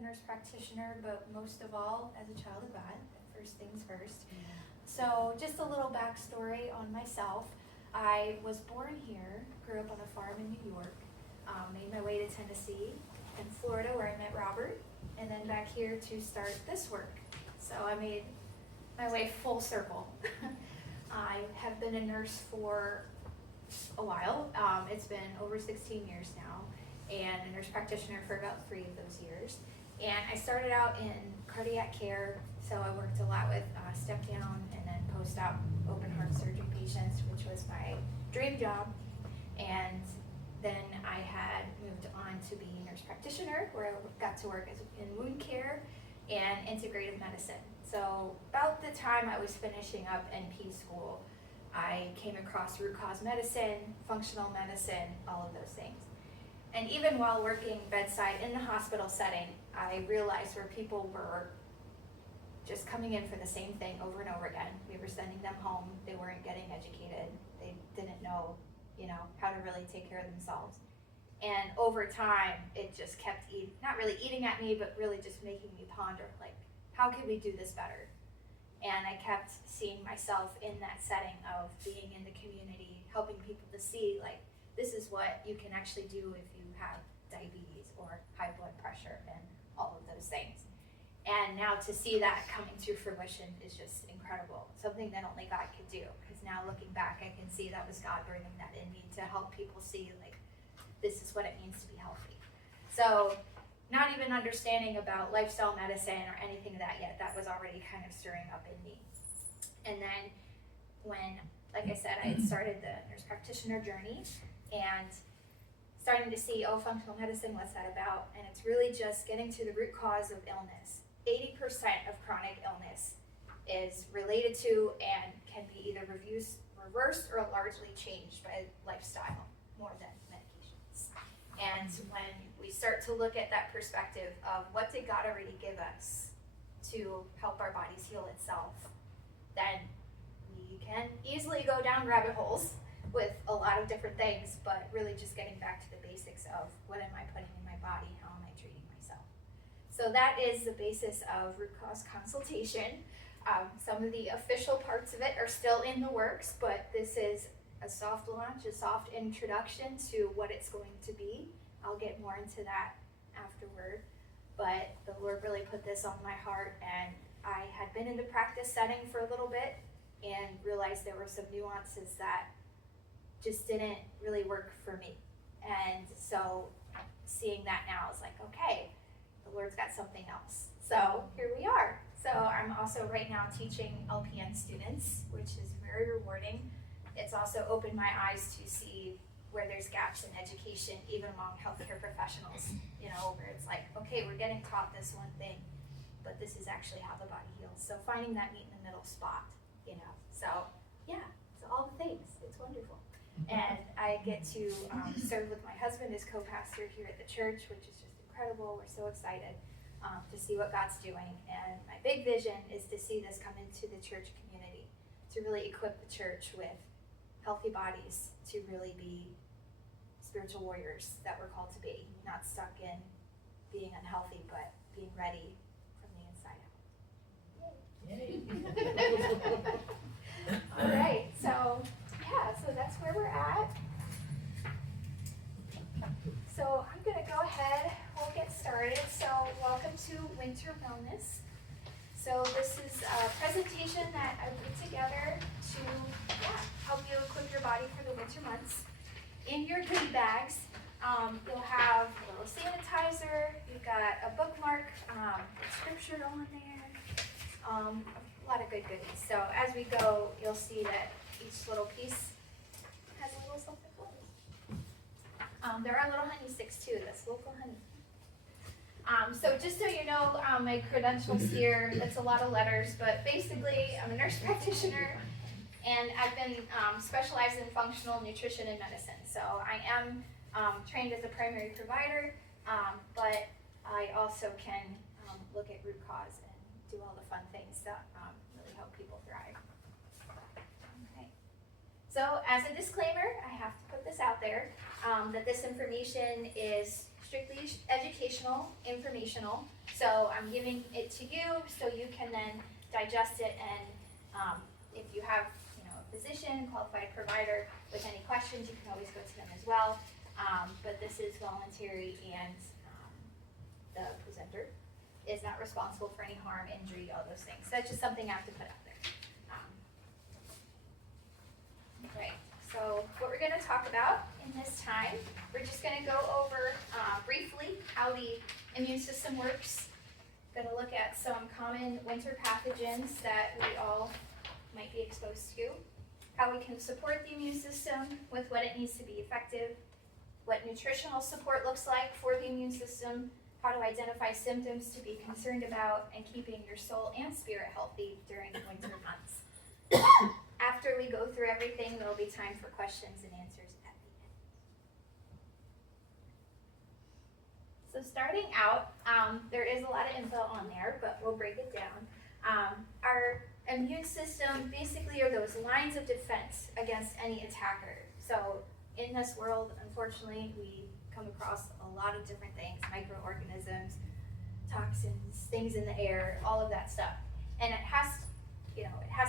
a nurse practitioner, but most of all as a child of God. First things first. So just a little backstory on myself. I was born here, grew up on a farm in New York, made my way to Tennessee and Florida where I met Robert, and then back here to start this work. So I made my way full circle. I have been a nurse for a while. It's been over 16 years now, and a nurse practitioner for about 3 of those years. And I started out in cardiac care, so I worked a lot with step down and then post-op open heart surgery patients, which was my dream job. And then I had moved on to being a nurse practitioner, where I got to work in wound care and integrative medicine. So about the time I was finishing up NP school, I came across root cause medicine, functional medicine, all of those things. And even while working bedside in the hospital setting, I realized where people were just coming in for the same thing over and over again. We were sending them home. They weren't getting educated. They didn't know, how to really take care of themselves. And over time, it just kept not really eating at me, but really just making me ponder, like, how can we do this better? And I kept seeing myself in that setting of being in the community, helping people to see, like, this is what you can actually do if you have diabetes or high blood pressure and all of those things. And now to see that coming to fruition is just incredible. Something that only God could do. Because now looking back, I can see that was God bringing that in me to help people see, like, this is what it means to be healthy. So not even understanding about lifestyle medicine or anything of that yet, that was already kind of stirring up in me. And then when, like I said, I had started the nurse practitioner journey and starting to see, functional medicine, what's that about? And it's really just getting to the root cause of illness. 80% of chronic illness is related to and can be either reversed or largely changed by lifestyle more than medications. And when we start to look at that perspective of what did God already give us to help our bodies heal itself, then we can easily go down rabbit holes with a lot of different things, but really just getting back to the basics of what am I putting in my body, how am I treating myself. So that is the basis of root cause consultation. Some of the official parts of it are still in the works, but this is a soft launch, a soft introduction to what it's going to be. I'll get more into that afterward, but the Lord really put this on my heart, and I had been in the practice setting for a little bit and realized there were some nuances that just didn't really work for me. And so seeing that now is like, okay, the Lord's got something else. So here we are. So I'm also right now teaching LPN students, which is very rewarding. It's also opened my eyes to see where there's gaps in education, even among healthcare professionals, where it's like, okay, we're getting taught this one thing, but this is actually how the body heals. So finding that meet in the middle spot, So yeah, so all the things, it's wonderful. And I get to serve with my husband as co-pastor here at the church, which is just incredible. We're so excited to see what God's doing. And my big vision is to see this come into the church community, to really equip the church with healthy bodies, to really be spiritual warriors that we're called to be, not stuck in being unhealthy, but being ready from the inside out. Yay. All right, so that's where we're at. So I'm going to go ahead, we'll get started. So welcome to Winter Wellness. So this is a presentation that I put together to help you equip your body for the winter months. In your goodie bags, you'll have a little sanitizer, you've got a bookmark, scripture on there, a lot of good goodies. So as we go, you'll see that each little piece has a little something for us. There are little honey sticks too, that's local honey. So just so you know, my credentials here, that's a lot of letters, but basically I'm a nurse practitioner and I've been specialized in functional nutrition and medicine. So I am trained as a primary provider, but I also can look at root cause and do all the fun things that really help people thrive. Okay. So as a disclaimer, I have to put this out there, that this information is strictly educational, informational, So I'm giving it to you so you can then digest it, and if you have a physician, qualified provider with any questions, you can always go to them as well. But this is voluntary, and the presenter is not responsible for any harm, injury, all those things. So that's just something I have to put out there. Right, so what we're going to talk about in this time, we're just going to go over briefly how the immune system works. Going to look at some common winter pathogens that we all might be exposed to, how we can support the immune system with what it needs to be effective, what nutritional support looks like for the immune system, how to identify symptoms to be concerned about, and keeping your soul and spirit healthy during the winter months. After we go through everything, there will be time for questions and answers at the end. So starting out, there is a lot of info on there, but we'll break it down. Our immune system basically are those lines of defense against any attacker. So in this world, unfortunately, we come across a lot of different things, microorganisms, toxins, things in the air, all of that stuff. And it has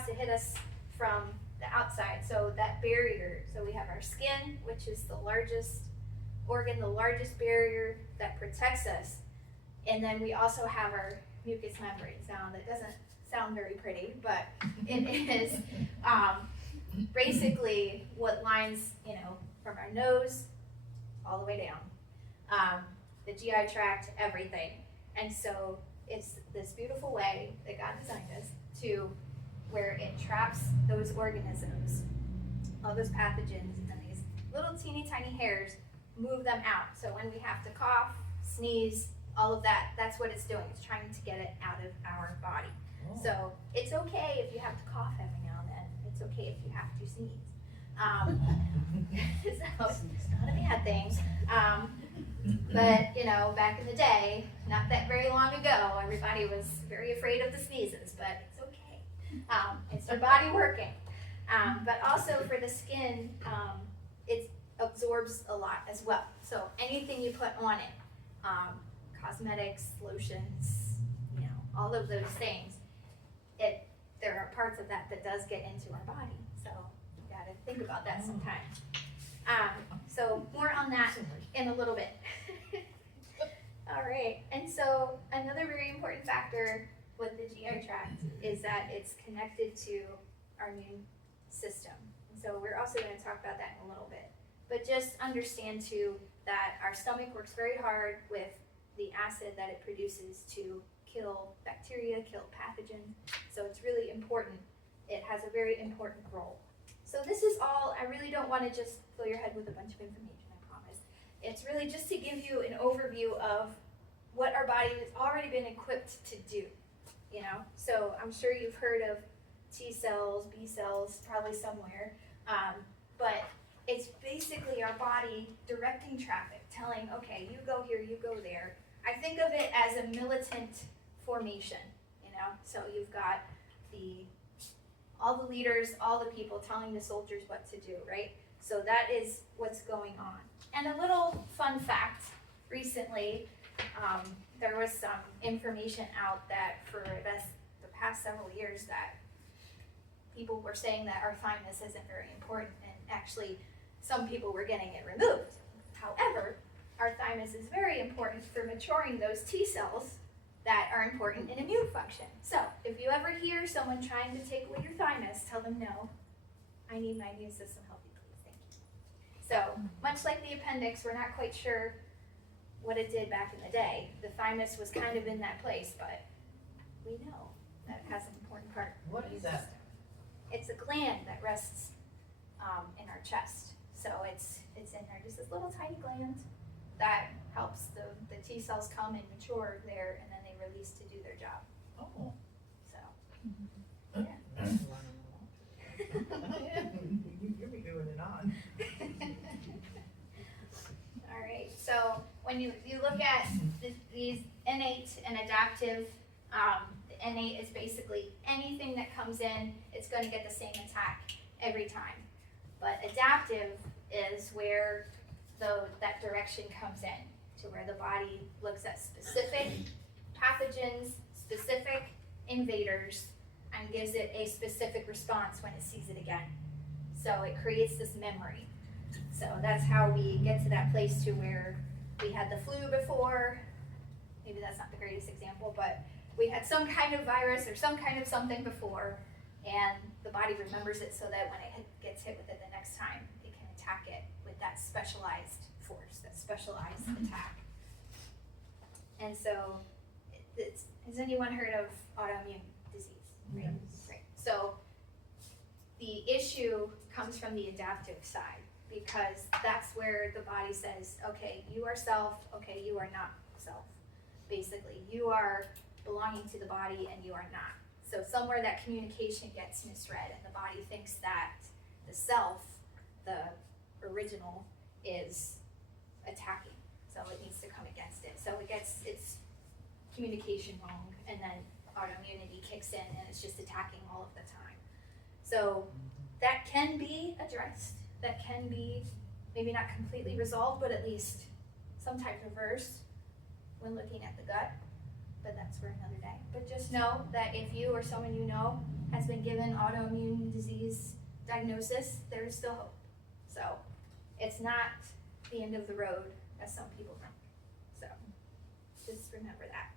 to hit us from the outside. So that barrier, so we have our skin, which is the largest organ, the largest barrier that protects us. And then we also have our mucous membranes. Now, that doesn't sound very pretty, but it is basically what lines, from our nose all the way down, the GI tract, everything. And so it's this beautiful way that God designed us to where it traps those organisms, all those pathogens, and these little teeny tiny hairs move them out. So when we have to cough, sneeze, all of that, that's what it's doing. It's trying to get it out of our body. Oh. So it's okay if you have to cough every now and then. It's okay if you have to sneeze. So it's not a bad thing. But back in the day, not that very long ago, everybody was very afraid of the sneezes, but it's okay. It's our body working. But also for the skin, it absorbs a lot as well. So anything you put on it, cosmetics, lotions, all of those things, there are parts of that does get into our body. So you got to think about that sometimes. So more on that in a little bit. All right, and so another very important factor with the GI tract is that it's connected to our immune system. And so we're also going to talk about that in a little bit. But just understand too that our stomach works very hard with the acid that it produces to kill bacteria, kill pathogens. So it's really important. It has a very important role. So this is all, I really don't want to just fill your head with a bunch of information, I promise. It's really just to give you an overview of what our body has already been equipped to do. So I'm sure you've heard of T cells, B cells, probably somewhere, but it's basically our body directing traffic, telling, okay, you go here, you go there. I think of it as a militant formation, so you've got all the leaders, all the people telling the soldiers what to do, right? So that is what's going on. And a little fun fact, recently, there was some information out that for the past several years that people were saying that our thymus isn't very important, and actually some people were getting it removed. However, our thymus is very important for maturing those T cells that are important in immune function. So if you ever hear someone trying to take away your thymus, tell them, no, I need my immune system healthy, please, thank you. So much like the appendix, we're not quite sure what it did back in the day. The thymus was kind of in that place, but we know that it has an important part. What is that? It's a gland that rests in our chest. So it's in there, just this little tiny gland that helps the T cells come and mature there, and then they release to do their job. Oh. So, yeah. You'll be doing it on. All right, so when you look at these innate and adaptive, the innate is basically anything that comes in, it's going to get the same attack every time. But adaptive is where that direction comes in, to where the body looks at specific pathogens, specific invaders, and gives it a specific response when it sees it again. So it creates this memory. So that's how we get to that place to where we had the flu before. Maybe that's not the greatest example, but we had some kind of virus or some kind of something before, and the body remembers it so that when it gets hit with it the next time, it can attack it with that specialized force, that specialized attack. And so, has anyone heard of autoimmune disease? Right? Yes. Right. So, the issue comes from the adaptive side, because that's where the body says, okay, you are self, okay, you are not self. Basically, you are belonging to the body and you are not. So somewhere that communication gets misread and the body thinks that the self, the original, is attacking. So it needs to come against it. So it gets its communication wrong, and then autoimmunity kicks in and it's just attacking all of the time. So that can be addressed. That can be maybe not completely resolved, but at least some type reversed when looking at the gut. But that's for another day. But just know that if you or someone you know has been given autoimmune disease diagnosis, there is still hope. So it's not the end of the road, as some people think. So just remember that.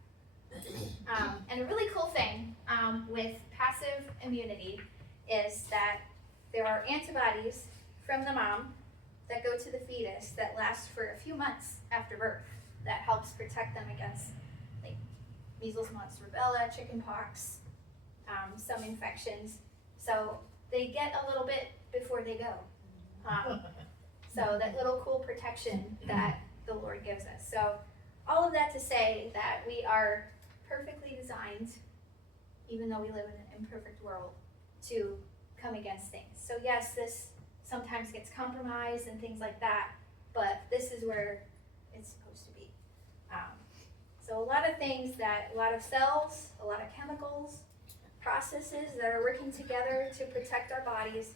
And a really cool thing with passive immunity is that there are antibodies from the mom that go to the fetus that last for a few months after birth that helps protect them against like measles, mumps, rubella, chickenpox, some infections. So they get a little bit before they go. So that little cool protection that the Lord gives us. So all of that to say that we are perfectly designed, even though we live in an imperfect world, to come against things. So yes, this sometimes gets compromised and things like that, but this is where it's supposed to be. So a lot of things that, a lot of cells, a lot of chemicals, processes that are working together to protect our bodies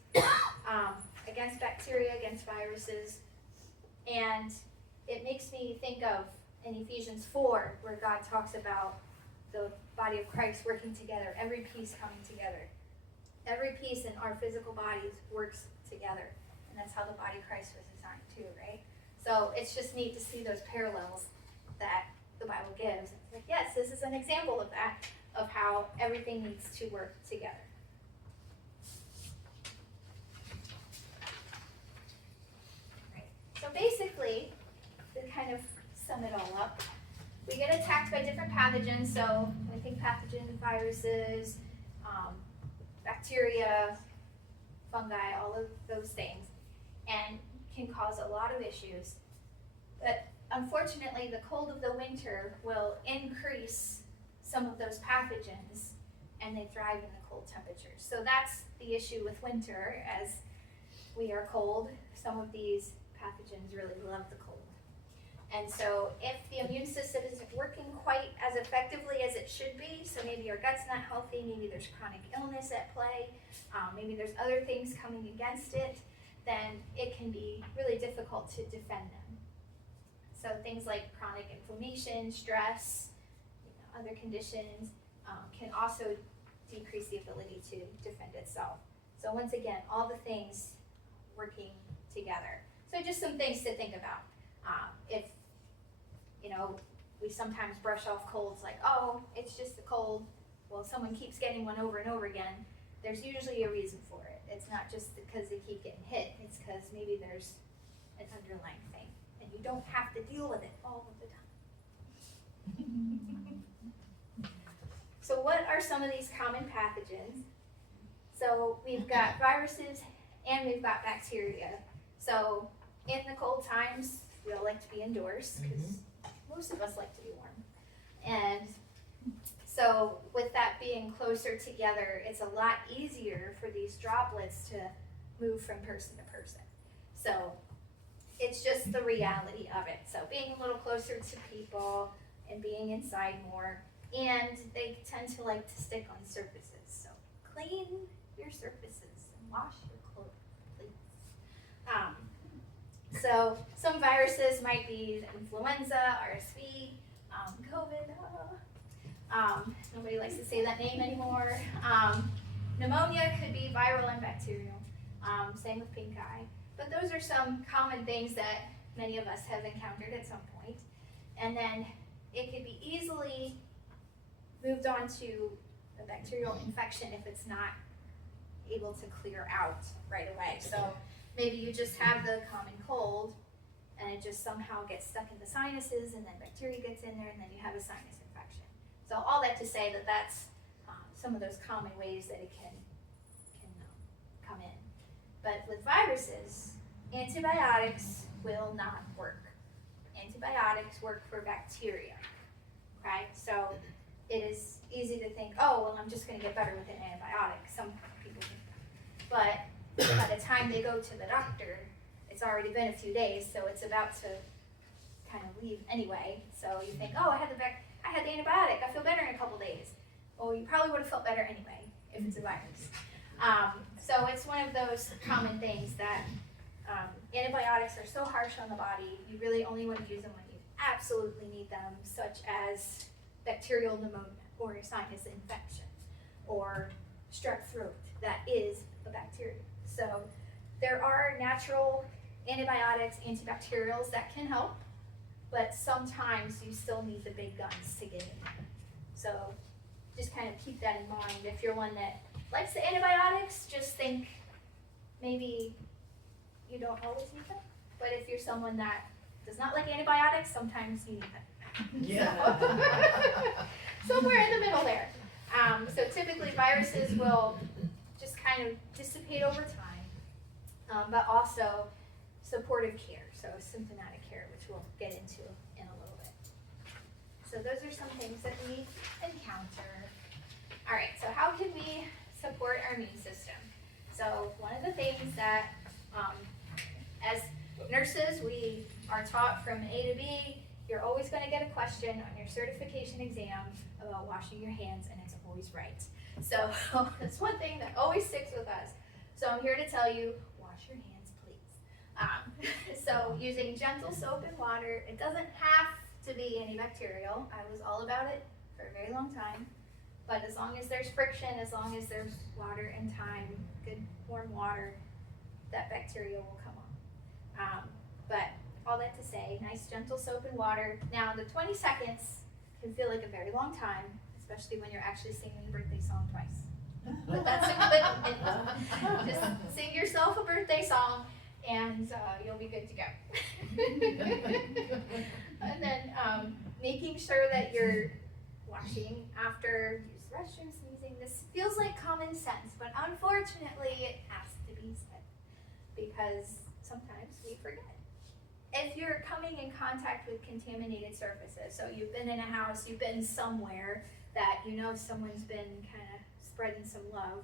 against bacteria, against viruses. And it makes me think of in Ephesians 4, where God talks about the body of Christ working together, every piece coming together. Every piece in our physical bodies works together. And that's how the body of Christ was designed too, right? So it's just neat to see those parallels that the Bible gives. It's like, yes, this is an example of that, of how everything needs to work together. Right. So basically, to kind of sum it all up, we get attacked by different pathogens. So when we think pathogens, viruses, bacteria, fungi, all of those things, and can cause a lot of issues. But unfortunately, the cold of the winter will increase some of those pathogens, and they thrive in the cold temperatures. So that's the issue with winter. As we are cold, some of these pathogens really love the cold. And so if the immune system isn't working quite as effectively as it should be, so maybe your gut's not healthy, maybe there's chronic illness at play, maybe there's other things coming against it, then it can be really difficult to defend them. So things like chronic inflammation, stress, other conditions can also decrease the ability to defend itself. So once again, all the things working together. So just some things to think about. If, we sometimes brush off colds like, oh, it's just a cold. Well, someone keeps getting one over and over again, there's usually a reason for it. It's not just because they keep getting hit. It's because maybe there's an underlying thing. And you don't have to deal with it all of the time. So what are some of these common pathogens? So we've got viruses and we've got bacteria. So in the cold times, we all like to be indoors because most of us like to be warm. And so with that being closer together, it's a lot easier for these droplets to move from person to person. So it's just the reality of it. So being a little closer to people and being inside more, and they tend to like to stick on surfaces. So clean your surfaces and wash your clothes, please. So some viruses might be influenza, RSV, COVID. Nobody likes to say that name anymore. Pneumonia could be viral and bacterial. Same with pink eye. But those are some common things that many of us have encountered at some point. And then it could be easily moved on to a bacterial infection if it's not able to clear out right away. So maybe you just have the common cold and it just somehow gets stuck in the sinuses, and then bacteria gets in there, and then you have a sinus infection. So all that to say that that's some of those common ways that it can come in. But with viruses, antibiotics will not work. Antibiotics work for bacteria, okay? So it is easy to think, oh, well, I'm just gonna get better with an antibiotic. Some people think that. But by the time they go to the doctor, it's already been a few days, so it's about to kind of leave anyway. So you think, oh, I had the antibiotic, I feel better in a couple days. Well, you probably would have felt better anyway if it's a virus. So it's one of those common things that antibiotics are so harsh on the body, you really only want to use them when you absolutely need them, such as bacterial pneumonia or a sinus infection or strep throat that is a bacteria. So there are natural antibiotics, antibacterials that can help, but sometimes you still need the big guns to get in there. So just kind of keep that in mind. If you're one that likes the antibiotics, just think maybe you don't always need them. But if you're someone that does not like antibiotics, sometimes you need them. Yeah. So, somewhere in the middle there. So typically viruses will just kind of dissipate over time, but also supportive care, so symptomatic care, which we'll get into in a little bit. So those are some things that we encounter. All right, so how can we support our immune system? So one of the things that as nurses, we are taught from A to B, you're always going to get a question on your certification exam about washing your hands, and it's always right. So that's one thing that always sticks with us. So I'm here to tell you, wash your hands, please. So using gentle soap and water, it doesn't have to be antibacterial. I was all about it for a very long time. But as long as there's friction, as long as there's water and time, good warm water, that bacteria will come on. But all that to say, nice gentle soap and water. Now the 20 seconds can feel like a very long time, especially when you're actually singing the birthday song twice. But that's a good minute. Just sing yourself a birthday song and you'll be good to go. And then making sure that you're washing after use the restroom, sneezing. This feels like common sense, but unfortunately it has to be said because sometimes we forget. If you're coming in contact with contaminated surfaces, so you've been in a house, you've been somewhere that you know someone's been kind of spreading some love,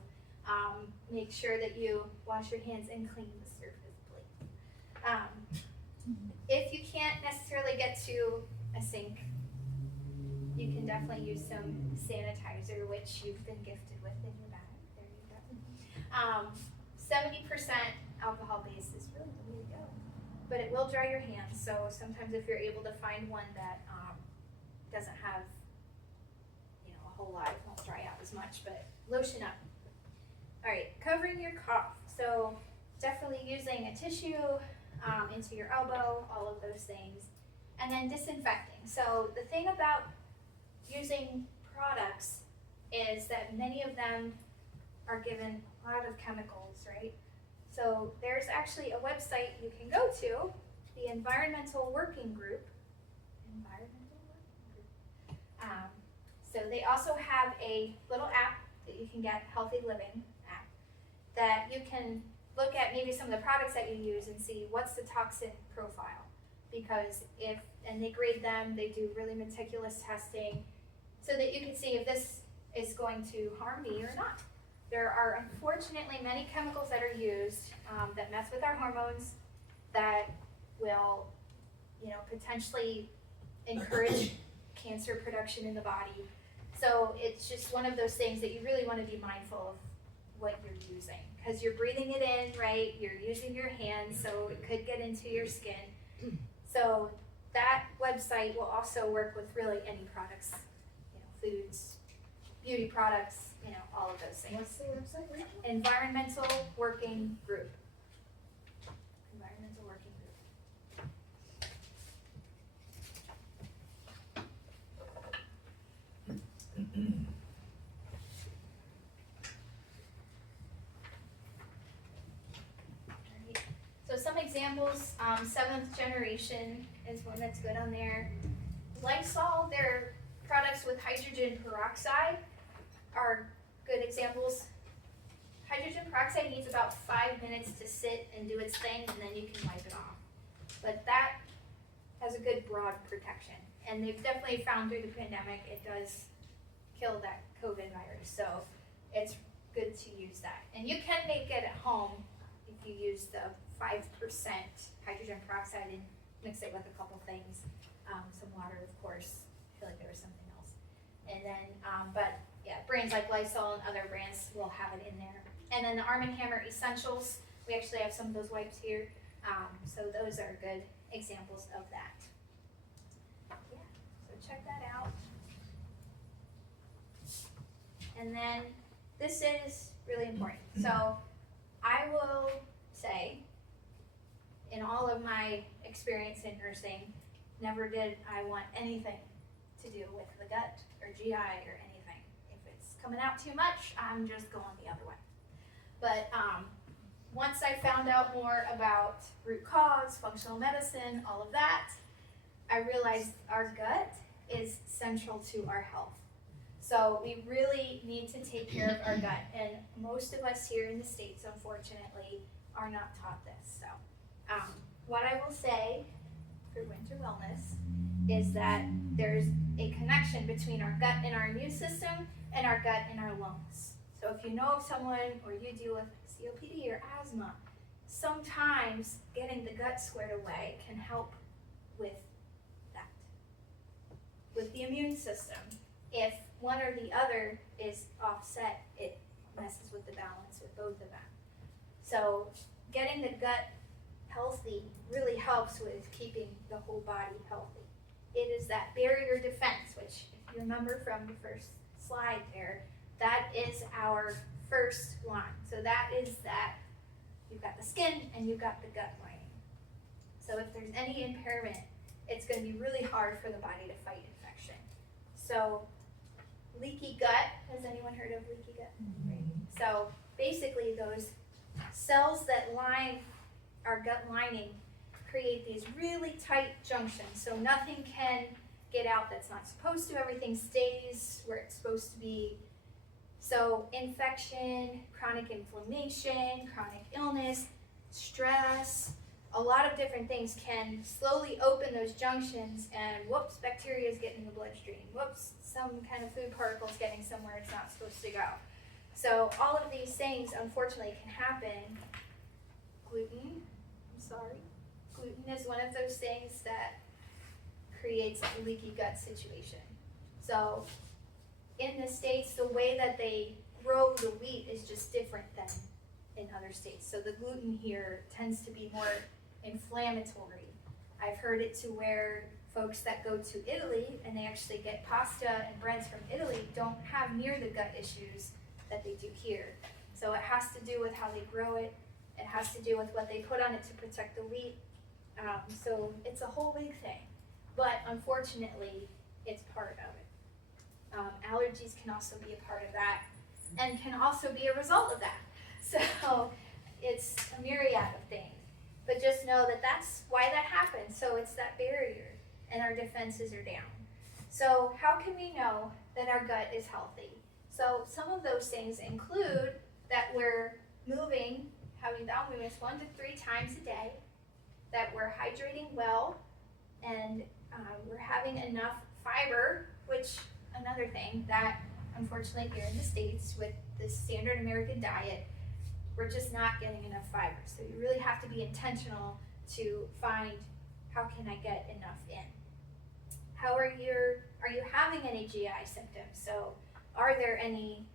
make sure that you wash your hands and clean the surface, please. If you can't necessarily get to a sink, you can definitely use some sanitizer, which you've been gifted with in your bag. There you go. 70% alcohol base is really the way to go. But it will dry your hands, so sometimes if you're able to find one that doesn't have a whole lot, it won't dry out as much, but lotion up. All right, covering your cough. So definitely using a tissue into your elbow, all of those things. And then disinfecting. So the thing about using products is that many of them are given a lot of chemicals, right? So there's actually a website you can go to, the Environmental Working Group. So they also have a little app that you can get, Healthy Living app, that you can look at maybe some of the products that you use and see what's the toxin profile. Because and they grade them, they do really meticulous testing, so that you can see if this is going to harm me or not. There are unfortunately many chemicals that are used that mess with our hormones, that will, potentially encourage cancer production in the body. So it's just one of those things that you really want to be mindful of what you're using, because you're breathing it in, right? You're using your hands, so it could get into your skin. So that website will also work with really any products, foods, beauty products, all of those things. What's the website, Rachel? Environmental Working Group. Environmental Working Group. Alright. So some examples, seventh generation is one that's good on there. Lysol, their products with hydrogen peroxide are good examples. Hydrogen peroxide needs about 5 minutes to sit and do its thing, and then you can wipe it off. But that has a good broad protection. And they've definitely found through the pandemic it does kill that COVID virus. So it's good to use that. And you can make it at home if you use the 5% hydrogen peroxide and mix it with a couple things. Some water, of course. I feel like there was something else. And then, but yeah, brands like Lysol and other brands will have it in there. And then the Arm & Hammer Essentials, we actually have some of those wipes here. So those are good examples of that. Yeah, so check that out. And then this is really important. So I will say, in all of my experience in nursing, never did I want anything to do with the gut or GI or anything. If it's coming out too much, I'm just going the other way. But once I found out more about root cause, functional medicine, all of that, I realized our gut is central to our health. So we really need to take care of our gut, and most of us here in the States, unfortunately, are not taught this. So what I will say for Winter Wellness is that there's a connection between our gut and our immune system and our gut and our lungs. So if you know of someone or you deal with COPD or asthma, sometimes getting the gut squared away can help with that. With the immune system, if one or the other is offset, it messes with the balance with both of them. So getting the gut healthy really helps with keeping the whole body healthy. It is that barrier defense, which if you remember from the first slide there, that is our first line. So that is that you've got the skin and you've got the gut lining. So if there's any impairment, it's going to be really hard for the body to fight infection. So leaky gut, has anyone heard of leaky gut? Mm-hmm. So basically those cells that line our gut lining create these really tight junctions, so nothing can get out that's not supposed to. Everything stays where it's supposed to be. So infection, chronic inflammation, chronic illness, stress, a lot of different things can slowly open those junctions, and whoops, bacteria is getting in the bloodstream. Whoops, some kind of food particle is getting somewhere it's not supposed to go. So all of these things, unfortunately, can happen. Gluten, gluten is one of those things that creates a leaky gut situation. So in the States, the way that they grow the wheat is just different than in other states. So the gluten here tends to be more inflammatory. I've heard it to where folks that go to Italy and they actually get pasta and breads from Italy don't have near the gut issues that they do here. So it has to do with how they grow it. It has to do with what they put on it to protect the wheat. So it's a whole big thing. But unfortunately, it's part of it. Allergies can also be a part of that and can also be a result of that. So it's a myriad of things. But just know that that's why that happens. So it's that barrier and our defenses are down. So how can we know that our gut is healthy? So some of those things include that we're moving, having bowel movements 1 to 3 times a day, that we're hydrating well, and we're having enough fiber, which another thing that unfortunately here in the States with the standard American diet, we're just not getting enough fiber. So you really have to be intentional to find how can I get enough in. How are you having any GI symptoms? So are there any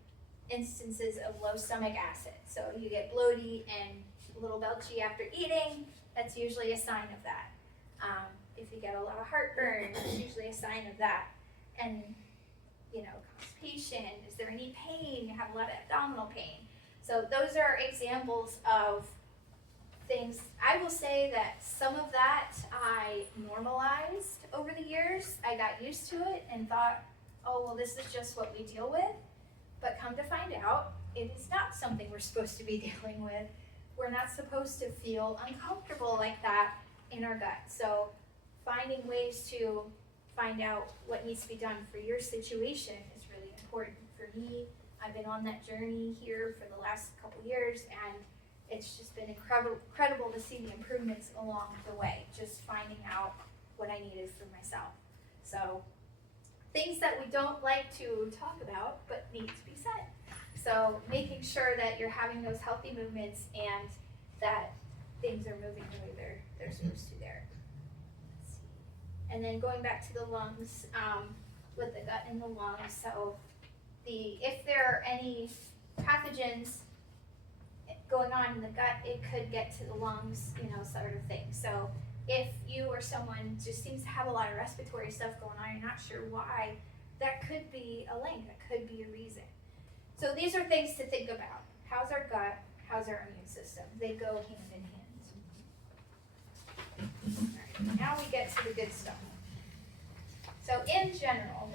instances of low stomach acid? So you get bloaty and a little belchy after eating, that's usually a sign of that. If you get a lot of heartburn, that's usually a sign of that. And constipation? Is there any pain? You have a lot of abdominal pain. So those are examples of things. I will say that some of that I normalized over the years. I got used to it and thought, oh, well, this is just what we deal with. But come to find out, it is not something we're supposed to be dealing with. We're not supposed to feel uncomfortable like that in our gut. So finding ways to find out what needs to be done for your situation is really important. For me, I've been on that journey here for the last couple years, and it's just been incredible to see the improvements along the way, just finding out what I needed for myself. So things that we don't like to talk about but need to be said. So making sure that you're having those healthy movements and that things are moving the way they're supposed to there. Let's see. And then going back to the lungs, with the gut and the lungs. So if there are any pathogens going on in the gut, it could get to the lungs, sort of thing. So if you or someone just seems to have a lot of respiratory stuff going on, you're not sure why, that could be a link, that could be a reason. So these are things to think about. How's our gut? How's our immune system? They go hand in hand. All right, now we get to the good stuff. So in general,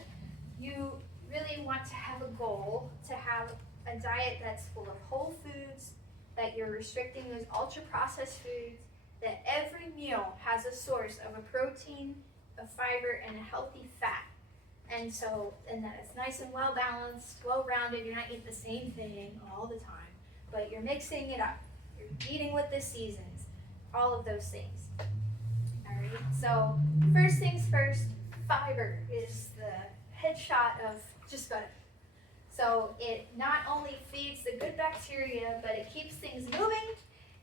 you really want to have a goal to have a diet that's full of whole foods, that you're restricting those ultra-processed foods, that every meal has a source of a protein, a fiber, and a healthy fat. And that it's nice and well-balanced, well-rounded. You're not eating the same thing all the time, but you're mixing it up. You're eating with the seasons, all of those things. All right, so first things first, fiber is the headshot of just about it. So it not only feeds the good bacteria, but it keeps things moving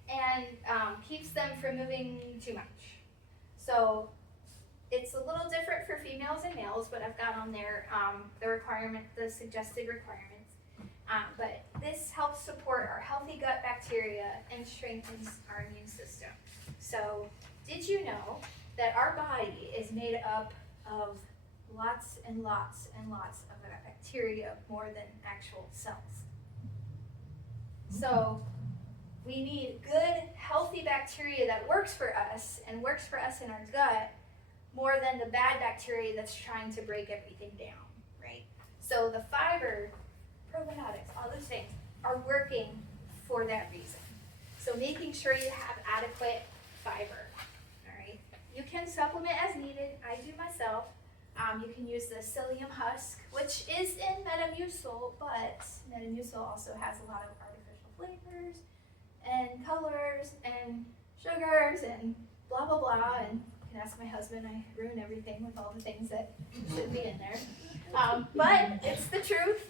and keeps them from moving too much. So it's a little different for females and males, but I've got on there the suggested requirements. But this helps support our healthy gut bacteria and strengthens our immune system. So did you know that our body is made up of lots and lots and lots of bacteria more than actual cells? So we need good, healthy bacteria that works for us and works for us in our gut more than the bad bacteria that's trying to break everything down, right? So the fiber, probiotics, all those things are working for that reason. So making sure you have adequate fiber, all right? You can supplement as needed. I do myself. You can use the psyllium husk, which is in Metamucil, but Metamucil also has a lot of artificial flavors and colors and sugars and blah, blah, blah. And you can ask my husband, I ruin everything with all the things that should be in there. But it's the truth.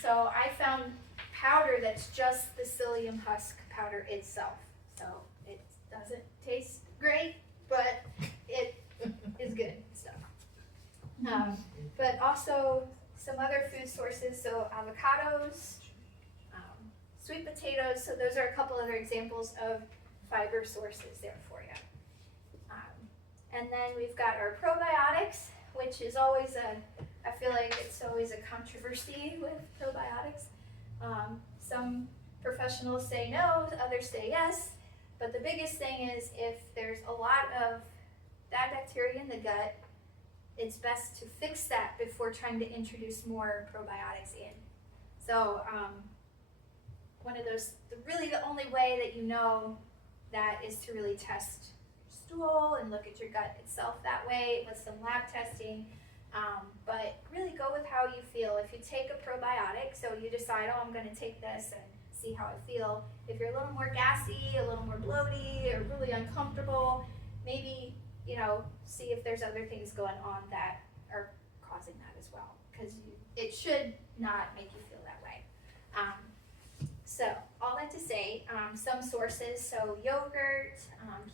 So I found powder that's just the psyllium husk powder itself. So it doesn't taste great, but it is good stuff. But also some other food sources, so avocados, sweet potatoes. So those are a couple other examples of fiber sources there for you. And then we've got our probiotics, which is always I feel like it's always a controversy with probiotics. Some professionals say no, others say yes. But the biggest thing is if there's a lot of bad bacteria in the gut, it's best to fix that before trying to introduce more probiotics in. So one of those, really the only way that you know that is to really test stool and look at your gut itself that way with some lab testing. But really go with how you feel. If you take a probiotic, so you decide, oh, I'm going to take this and see how I feel. If you're a little more gassy, a little more bloaty, or really uncomfortable, maybe see if there's other things going on that are causing that as well, because it should not make you feel that way. So all that to say, some sources, so yogurt,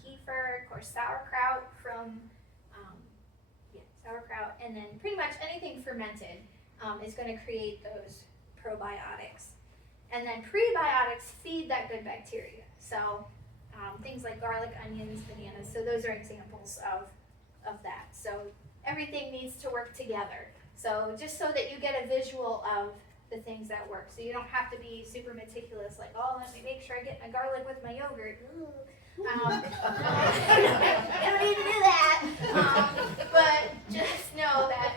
kefir, of course sauerkraut sauerkraut, and then pretty much anything fermented is going to create those probiotics. And then prebiotics feed that good bacteria. So things like garlic, onions, bananas, so those are examples of that. So everything needs to work together. So just so that you get a visual of the things that work. So you don't have to be super meticulous, like, oh, let me make sure I get my garlic with my yogurt. You don't need to do that. But just know that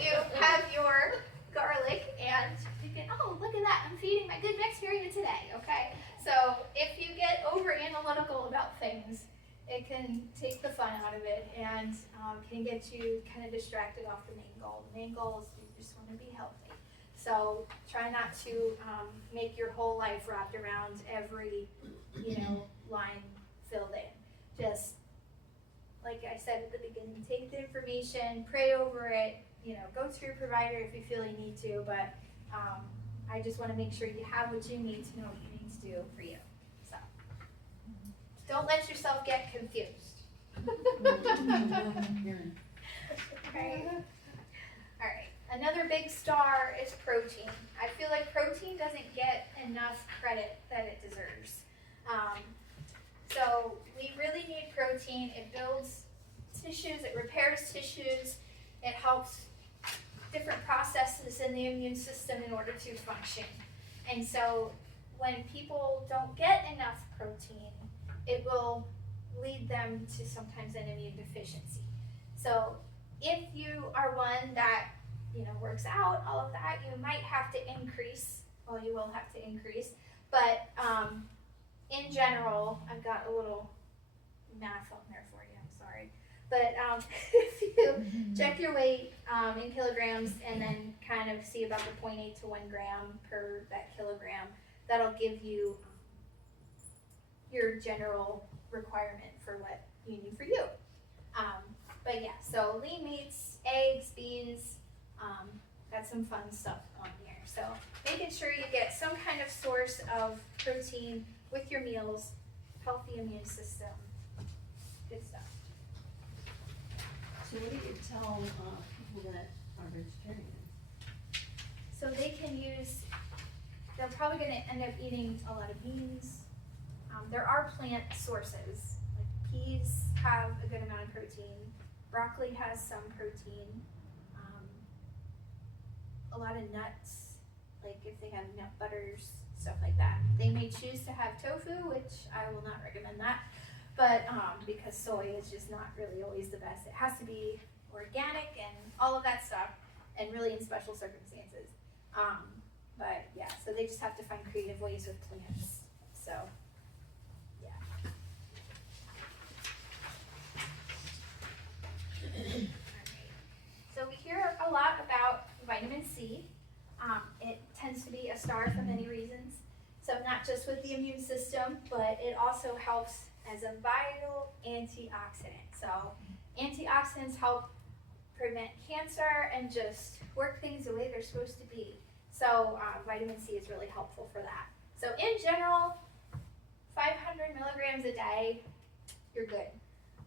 you have your garlic and you can, oh, look at that, I'm feeding my good bacteria today, okay? So if you get over analytical about things, it can take the fun out of it and can get you kind of distracted off the main goal. The main goal is you just want to be healthy. So try not to make your whole life wrapped around every, line filled in. Just, like I said at the beginning, take the information, pray over it, go to your provider if you feel you need to, but I just want to make sure you have what you need to know what you need to do for you. So don't let yourself get confused. All right. Another big star is protein. I feel like protein doesn't get enough credit that it deserves. So we really need protein. It builds tissues, it repairs tissues, it helps different processes in the immune system in order to function. And so when people don't get enough protein, it will lead them to sometimes an immune deficiency. So if you are one that works out, all of that, you might have to increase, well, you will have to increase, but in general, I've got a little math on there for you, I'm sorry. But if you check your weight in kilograms and then kind of see about the 0.8 to 1 gram per that kilogram, that'll give you your general requirement for what you need for you. But yeah, so lean meats, eggs, beans, got some fun stuff on here. So making sure you get some kind of source of protein with your meals, healthy immune system, good stuff. So what do you tell people that are vegetarian? So they can they're probably going to end up eating a lot of beans. There are plant sources, like peas have a good amount of protein, broccoli has some protein, a lot of nuts, like if they have nut butters, stuff like that. They may choose to have tofu, which I will not recommend that, but because soy is just not really always the best. It has to be organic and all of that stuff, and really in special circumstances. But yeah, so they just have to find creative ways with plants. So yeah. Alright. So we hear a lot about vitamin C. It tends to be a star for many reasons. So not just with the immune system, but it also helps as a vital antioxidant. So antioxidants help prevent cancer and just work things the way they're supposed to be. So vitamin C is really helpful for that. So in general, 500 milligrams a day, you're good.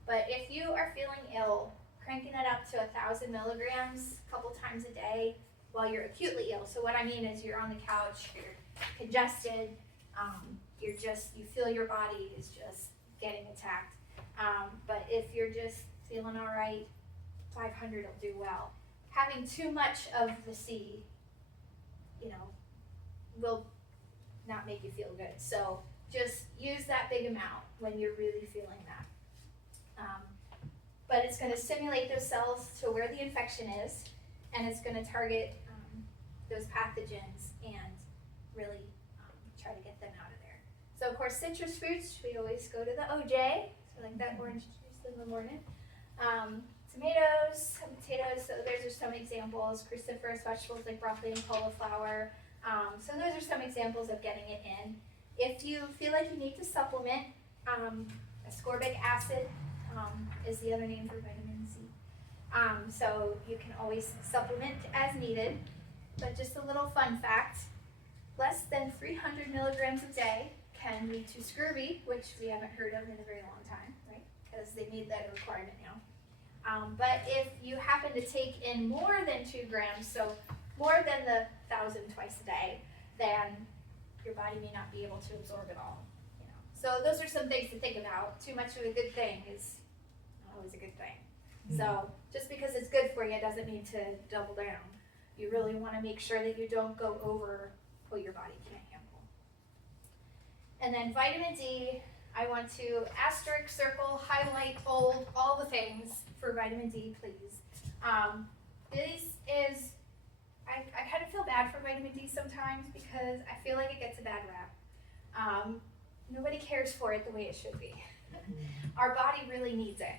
But if you are feeling ill, cranking it up to 1,000 milligrams a couple times a day while you're acutely ill. So what I mean is you're on the couch, you're congested, you feel your body is just getting attacked. But if you're just feeling all right, 500 will do well. Having too much of the C, will not make you feel good. So just use that big amount when you're really feeling that. But it's going to stimulate those cells to where the infection is, and it's going to target those pathogens and really try to get them out of there. So of course, citrus fruits, we always go to the OJ, so like that orange juice in the morning. Tomatoes, potatoes, so those are some examples. Cruciferous vegetables like broccoli and cauliflower. So those are some examples of getting it in. If you feel like you need to supplement, ascorbic acid is the other name for vitamin C. So you can always supplement as needed. But just a little fun fact, less than 300 milligrams a day can lead to scurvy, which we haven't heard of in a very long time, right? Because they made that a requirement now. But if you happen to take in more than 2 grams, so more than the 1,000 twice a day, then your body may not be able to absorb it all. So those are some things to think about. Too much of a good thing is not always a good thing. So just because it's good for you doesn't mean to double down. You really want to make sure that you don't go over what your body can't handle. And then vitamin D, I want to asterisk, circle, highlight, bold, all the things for vitamin D, please. This is, I kind of feel bad for vitamin D sometimes because I feel like it gets a bad rap. Nobody cares for it the way it should be. Our body really needs it.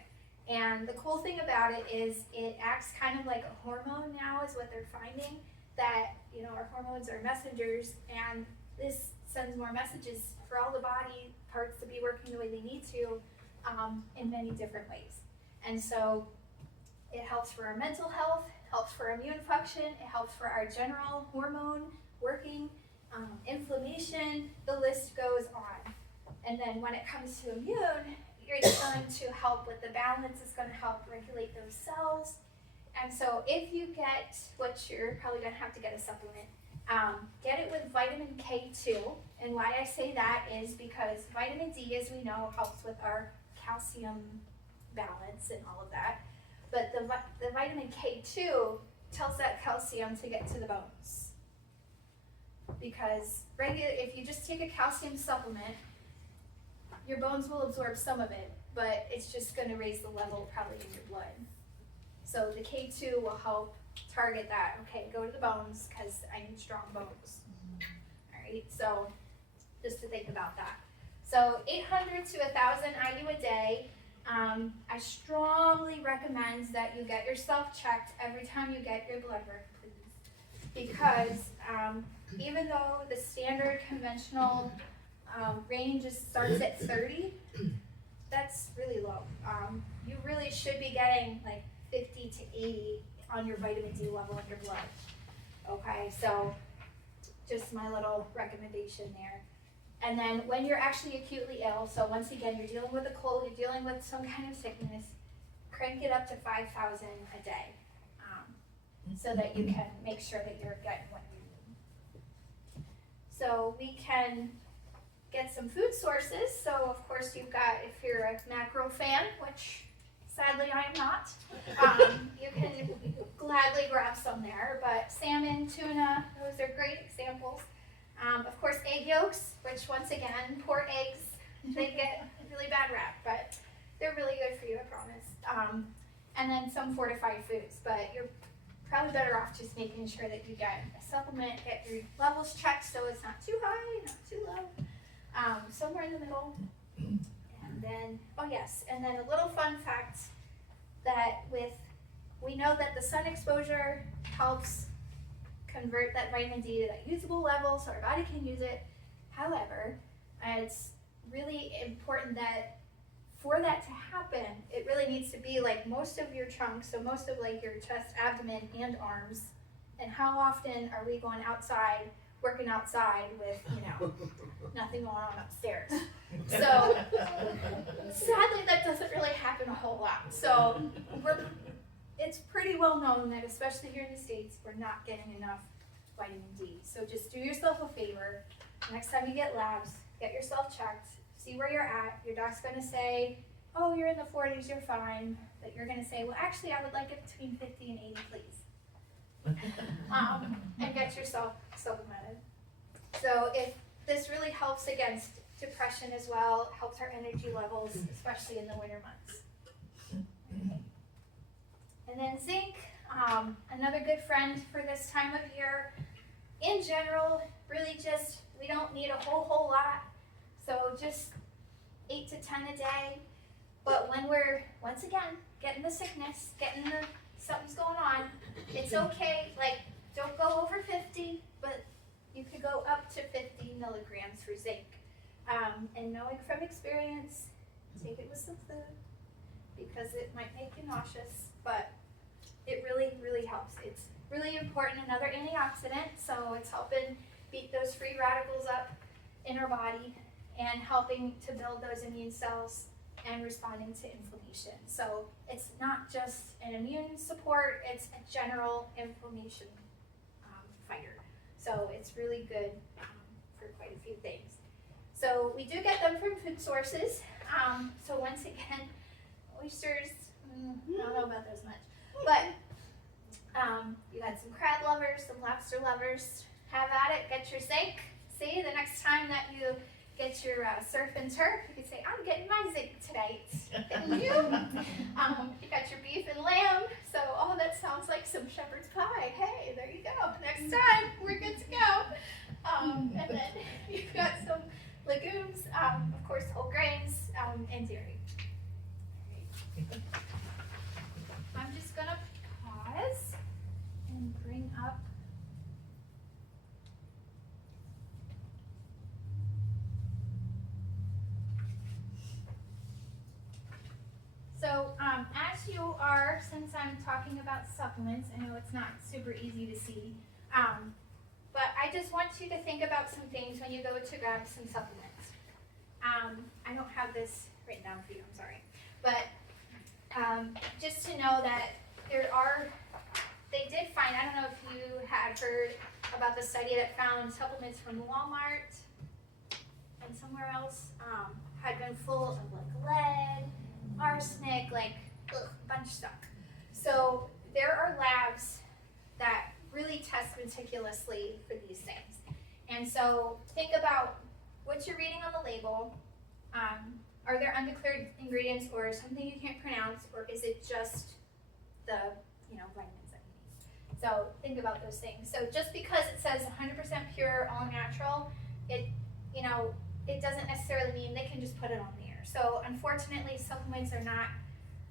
And the cool thing about it is it acts kind of like a hormone now is what they're finding, that, you know, our hormones are messengers, and this sends more messages for all the body parts to be working the way they need to in many different ways. And so it helps for our mental health, helps for immune function, it helps for our general hormone working, inflammation, the list goes on. And then when it comes to immune, it's going to help with the balance, it's going to help regulate those cells. And so if you get, which you're probably going to have to get a supplement, get it with vitamin K2. And why I say that is because vitamin D, as we know, helps with our calcium balance and all of that. But the vitamin K2 tells that calcium to get to the bones. Because if you just take a calcium supplement, your bones will absorb some of it, but it's just going to raise the level probably in your blood. So the K2 will help target that. Okay, go to the bones because I need strong bones. All right, so just to think about that. So 800 to 1,000 IU a day. I strongly recommend that you get yourself checked every time you get your blood work, please. Because even though the standard conventional range starts at 30, that's really low. You really should be getting like 50 to 80 on your vitamin D level in your blood. Okay, so just my little recommendation there. And then when you're actually acutely ill, so once again, you're dealing with a cold, you're dealing with some kind of sickness, crank it up to 5,000 a day so that you can make sure that you're getting what you need. So we can get some food sources. So of course you've got, if you're a macro fan, which sadly I am not, you can gladly grab some there. But salmon, tuna, those are great examples. Of course, egg yolks, which once again, poor eggs, they get really bad rap, but they're really good for you, I promise. And then some fortified foods, but you're probably better off just making sure that you get a supplement, get your levels checked so it's not too high, not too low, somewhere in the middle. And then, oh yes, and then a little fun fact that we know that the sun exposure helps convert that vitamin D to that usable level so our body can use it. However, it's really important that for that to happen, it really needs to be like most of your trunk, so most of like your chest, abdomen, and arms. And how often are we going outside, working outside with, you know, nothing going on upstairs? So sadly, that doesn't really happen a whole lot. So it's pretty well known that, especially here in the States, we're not getting enough vitamin D. So just do yourself a favor. Next time you get labs, get yourself checked, see where you're at. Your doc's going to say, oh, you're in the 40s, you're fine. But you're going to say, well, actually, I would like it between 50 and 80, please. And get yourself supplemented. So if this really helps against depression as well, helps our energy levels, especially in the winter months. Okay. And then zinc, another good friend for this time of year. In general, really just, we don't need a whole lot. So just 8 to 10 a day. But when we're, once again, getting the sickness, getting the, something's going on, it's okay, like, don't go over 50, but you could go up to 50 milligrams for zinc. And knowing from experience, take it with some food, because it might make you nauseous, but it really, really helps. It's really important, another antioxidant, so it's helping beat those free radicals up in our body and helping to build those immune cells and responding to inflammation. So it's not just an immune support, it's a general inflammation fighter. So it's really good for quite a few things. So we do get them from food sources. So once again, oysters, I don't know about those much, but you got some crab lovers, lobster lovers, have at it, get your zinc. See, the next time that you get your surf and turf, you can say, I'm getting my zinc tonight. Thank you. You got your beef and lamb, so that sounds like some shepherd's pie. Hey, there you go. Next time, we're good to go. And then you've got some legumes, of course, whole grains, and dairy. I'm just gonna pause and bring up so as you are, since I'm talking about supplements, I know it's not super easy to see, but I just want you to think about some things when you go to grab some supplements. I don't have this written down for you, I'm sorry, but just to know that they did find, I don't know if you had heard about the study that found supplements from Walmart and somewhere else had been full of like lead, arsenic, like a bunch of stuff. So there are labs that really test meticulously for these things. And so think about what you're reading on the label. Are there undeclared ingredients or something you can't pronounce, or is it just the vitamins that you need? So think about those things. So just because it says 100% pure, all natural, it doesn't necessarily mean they can just put it on there. So unfortunately, supplements are not,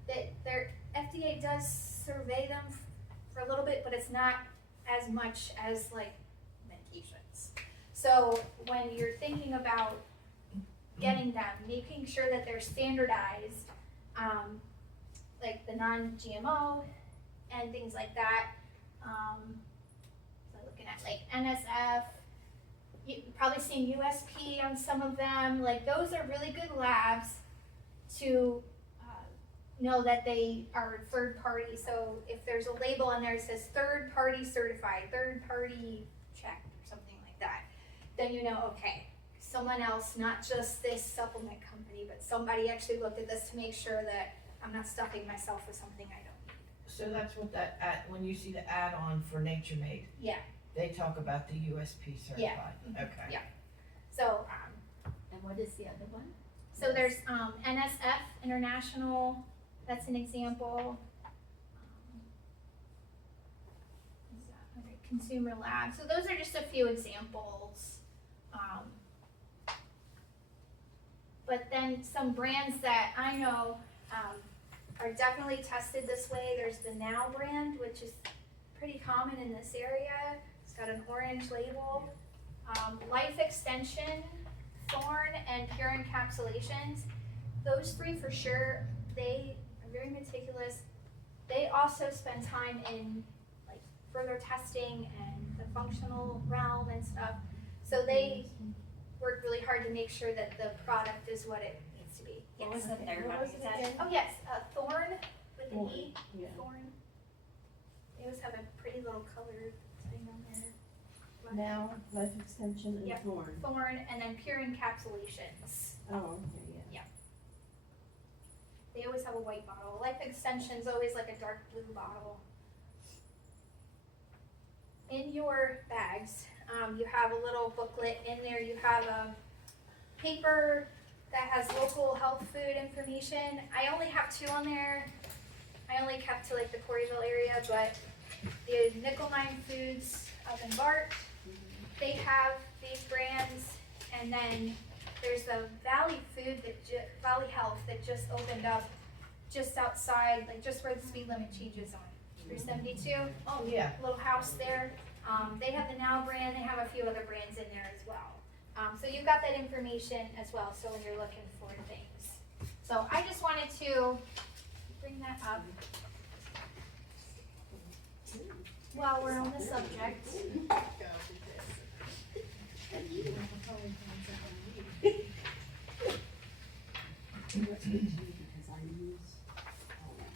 their FDA does survey them for a little bit, but it's not as much as like medications. So when you're thinking about getting them, making sure that they're standardized, like the non-GMO and things like that. So looking at like NSF, you've probably seen USP on some of them. Like those are really good labs to know that they are third party. So if there's a label on there that says third party certified, third party checked or something like that, then you know, okay, someone else, not just this supplement company, but somebody actually looked at this to make sure that I'm not stuffing myself with something I don't need. So that's what when you see the add-on for Nature Made, Yeah. they talk about the USP certified. Yeah. Okay. Yeah. So, And what is the other one? so there's NSF, International, that's an example. Consumer Lab. So those are just a few examples. But then some brands that I know are definitely tested this way. There's the Now brand, which is pretty common in this area. It's got an orange label. Life Extension, Thorn, and Pure Encapsulations. Those three for sure, they are very meticulous. They also spend time in like further testing and the functional realm and stuff. So they work really hard to make sure that the product is what it needs to be. What was the third one? What was it again? Oh yes, Thorn with an E. Yeah. Thorn. They always have a pretty little color thing on there. Now, life extension and Yep. thorn. Thorn, and then Pure Encapsulations. Oh, okay, yeah. They always have a white bottle. Life Extension's always like a dark blue bottle. In your bags, you have a little booklet. In there you have a paper that has local health food information. I only have 2 on there. I only kept to like the Coreyville area, but the Nickel Mine Foods up in Bart, they have these brands, and then there's the Valley Food Valley Health that just opened up just outside, like just where the speed limit changes on 372. Oh, yeah. Little house there. They have the Now brand. They have a few other brands in there as well. So you've got that information as well. So when you're looking for things, so I just wanted to bring that up while we're on the subject. That's good too, because I use all of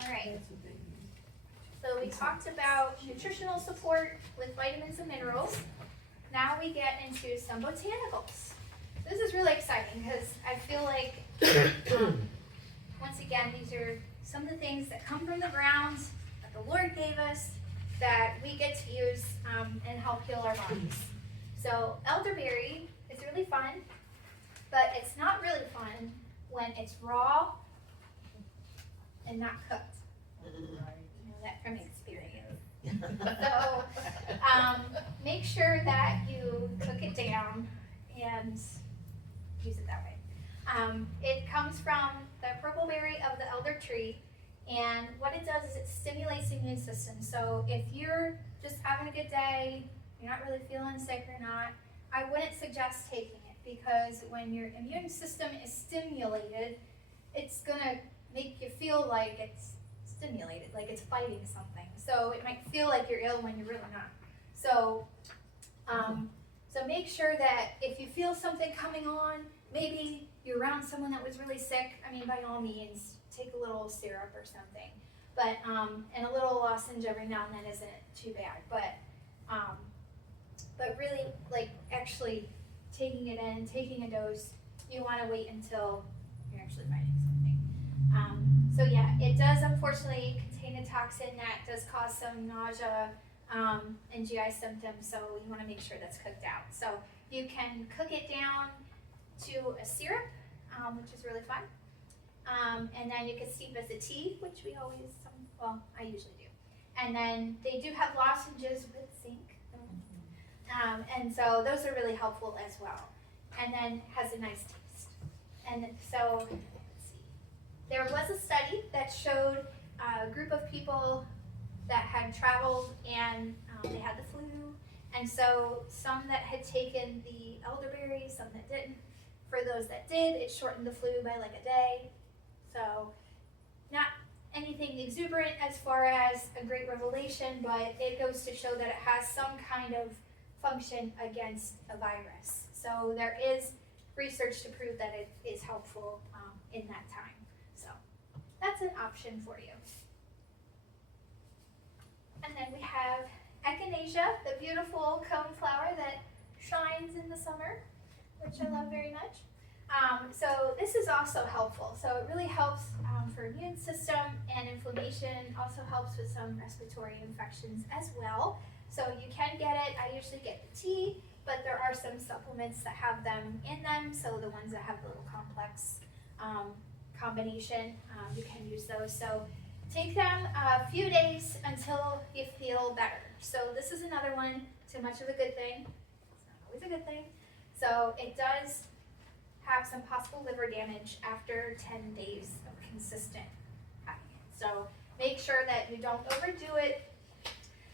All right. That's what they use. So we talked about nutritional support with vitamins and minerals. Now we get into some botanicals. This is really exciting because I feel like, once again, these are some of the things that come from the ground that the Lord gave us that we get to use and help heal our bodies. So elderberry is really fun, but it's not really fun when it's raw and not cooked. You know that from experience. So make sure that you cook it down and use it that way. It comes from the purple berry of the elder tree, and what it does is it stimulates the immune system. So if you're just having a good day, you're not really feeling sick or not, I wouldn't suggest taking it, because when your immune system is stimulated, it's gonna make you feel like it's stimulated, like it's fighting something. So it might feel like you're ill when you're really not. So, so make sure that if you feel something coming on, maybe you're around someone that was really sick, I mean, by all means, take a little syrup or something. But, and a little lozenge every now and then isn't too bad. But really, like, actually taking it in, taking a dose, you want to wait until you're actually fighting something. So yeah, it does unfortunately contain a toxin that does cause some nausea and GI symptoms, so you want to make sure that's cooked out. So you can cook it down to a syrup, which is really fun. And then you can steep as a tea, which we always, well, I usually do. And then they do have lozenges with zinc. And so those are really helpful as well. And then has a nice taste. And so, let's see. There was a study that showed a group of people that had traveled and they had the flu. And so some that had taken the elderberry, some that didn't. For those that did, it shortened the flu by like a day. So not anything exuberant as far as a great revelation, but it goes to show that it has some kind of function against a virus. So there is research to prove that it is helpful in that time. So that's an option for you. And then we have echinacea, the beautiful cone flower that shines in the summer, which I love very much. So this is also helpful. So it really helps for immune system and inflammation, also helps with some respiratory infections as well. So you can get it. I usually get the tea, but there are some supplements that have them in them. So the ones that have the little complex combination, you can use those. So take them a few days until you feel better. So this is another one, too much of a good thing. It's not always a good thing. So it does have some possible liver damage after 10 days of consistent having it. So make sure that you don't overdo it.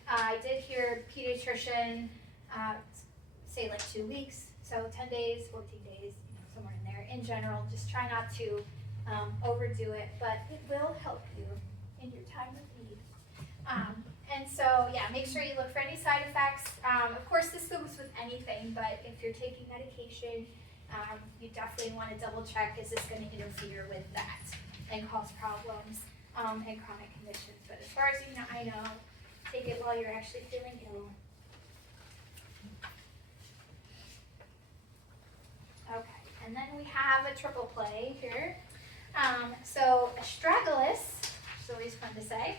I did hear pediatrician say like 2 weeks, so 10 days, 14 days, somewhere in there. In general, just try not to overdo it, but it will help you in your time of need. And so, yeah, make sure you look for any side effects. Of course, this goes with anything, but if you're taking medication, you definitely want to double check, is this going to interfere with that and cause problems and chronic conditions. But as far as I know, take it while you're actually feeling ill. Okay, and then we have a triple play here. So astragalus, which is always fun to say.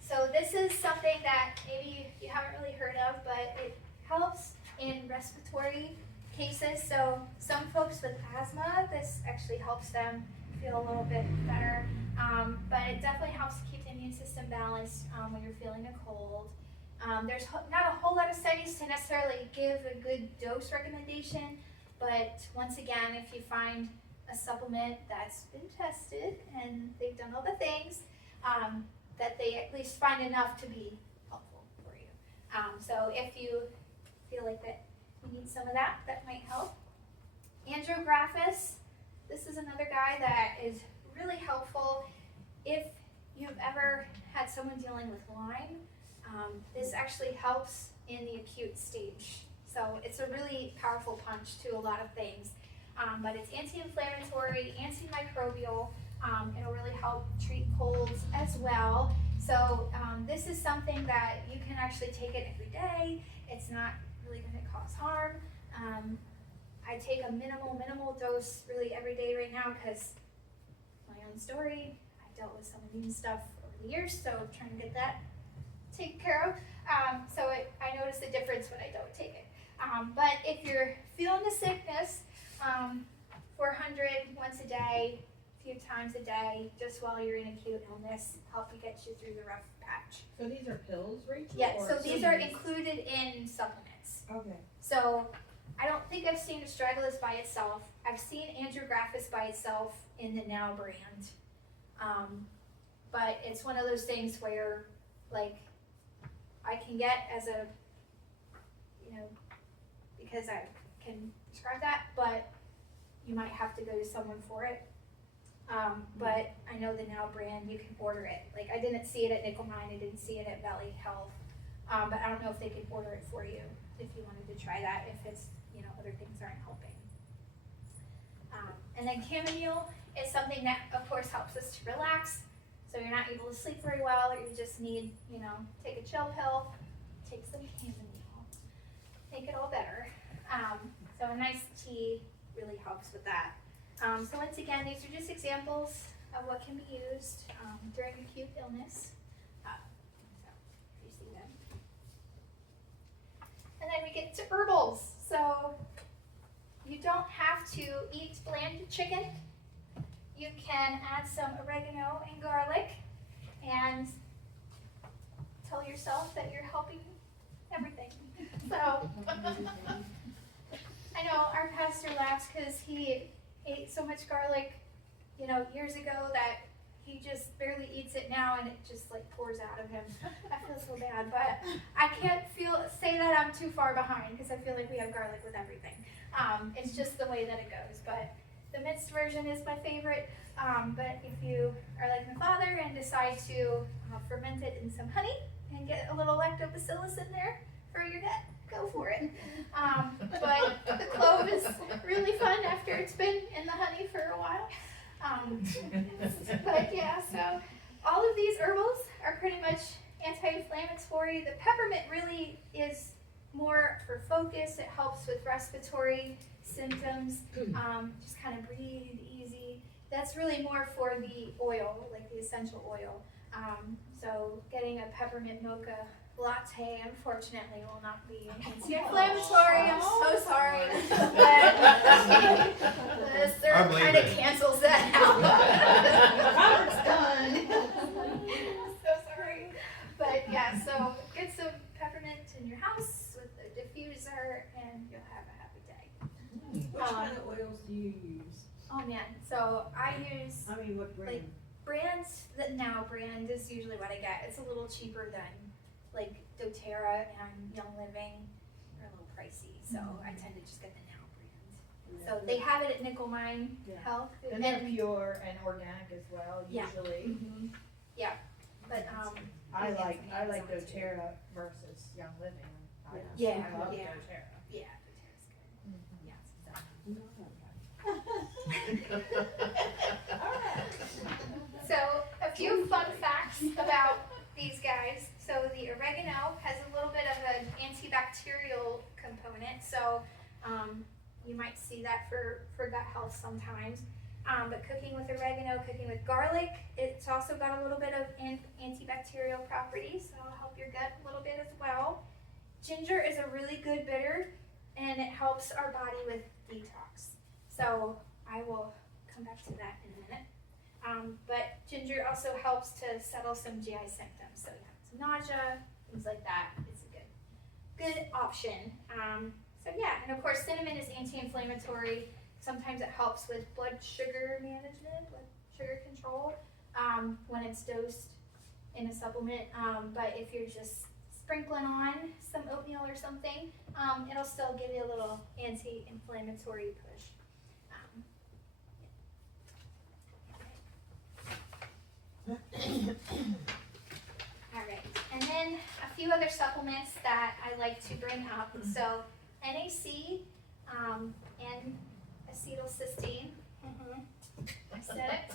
So this is something that maybe you haven't really heard of, but it helps in respiratory cases. So some folks with asthma, this actually helps them feel a little bit better. But it definitely helps to keep the immune system balanced when you're feeling a cold. There's not a whole lot of studies to necessarily give a good dose recommendation, but once again, if you find a supplement that's been tested and they've done all the things, that they at least find enough to be helpful for you. So if you feel like that you need some of that, that might help. Andrographis, this is another guy that is really helpful if you've ever had someone dealing with Lyme. This actually helps in the acute stage. So it's a really powerful punch to a lot of things. But it's anti-inflammatory, antimicrobial. It'll really help treat colds as well. So this is something that you can actually take it every day. It's not really going to cause harm. I take a minimal dose really every day right now because my own story. I dealt with some immune stuff over the years, so I'm trying to get that taken care of. I notice the difference when I don't take it. But if you're feeling the sickness, 400 once a day, a few times a day, just while you're in acute illness, help you get you through the rough patch. So these are pills, Rachel? Yeah, or so these are supplements? included in supplements. Okay. So I don't think I've seen astragalus by itself. I've seen andrographis by itself in the Now brand. But it's one of those things where, like, I can get as a, because I can prescribe that, but you might have to go to someone for it. But I know the Now brand, you can order it. Like, I didn't see it at Nickel Mine, I didn't see it at Valley Health. But I don't know if they can order it for you if you wanted to try that, if it's, other things aren't helping. And then chamomile is something that, of course, helps us to relax. So you're not able to sleep very well, or you just need, take a chill pill, take some chamomile, make it all better. So a nice tea really helps with that. So once again, these are just examples of what can be used during acute illness. So you see them. And then we get to herbals. So you don't have to eat bland chicken. You can add some oregano and garlic and tell yourself that you're helping everything. So I know our pastor laughs because he ate so much garlic, years ago that he just barely eats it now and it just like pours out of him. I feel so bad, but I can't say that I'm too far behind because I feel like we have garlic with everything. It's just the way that it goes, but the minced version is my favorite. But if you are like my father and decide to ferment it in some honey and get a little lactobacillus in there for your gut, go for it. But the clove is really fun after it's been in the honey for a while. But yeah, so all of these herbals are pretty much anti-inflammatory. The peppermint really is more for focus. It helps with respiratory symptoms. Just kind of breathe easy. That's really more for the oil, like the essential oil. So getting a peppermint mocha latte, unfortunately, will not be anti-inflammatory. I'm so sorry. But the syrup kind of cancels that out. Robert's done. So sorry. But yeah, so get some peppermint in your house with a diffuser and you'll have a happy day. Which kind of oils do you use? Oh man, so I use What brand? brands. The Now brand is usually what I get. It's a little cheaper than like doTERRA and Young Living. They're a little pricey, so I tend to just get the Now brand. So they have it at Nickel Mine Health. And they're pure and organic as well, Yeah. usually. Yeah, but I like doTERRA versus Young Living. I Yeah, love yeah. doTERRA. yeah, doTERRA's good. Mhm. Yeah, Okay. so a few fun facts about these guys. So the oregano has a little bit of an antibacterial component. So you might see that for gut health sometimes. But cooking with oregano, cooking with garlic, it's also got a little bit of antibacterial properties, so it'll help your gut a little bit as well. Ginger is a really good bitter, and it helps our body with detox. So I will come back to that in a minute. But ginger also helps to settle some GI symptoms. So you have some nausea, things like that. It's a good option. So yeah, and of course cinnamon is anti-inflammatory. Sometimes it helps with blood sugar management, blood sugar control, when it's dosed in a supplement. But if you're just sprinkling on some oatmeal or something, it'll still give you a little anti-inflammatory push. Alright, and then a few other supplements that I like to bring up. So NAC and acetylcysteine. I said it.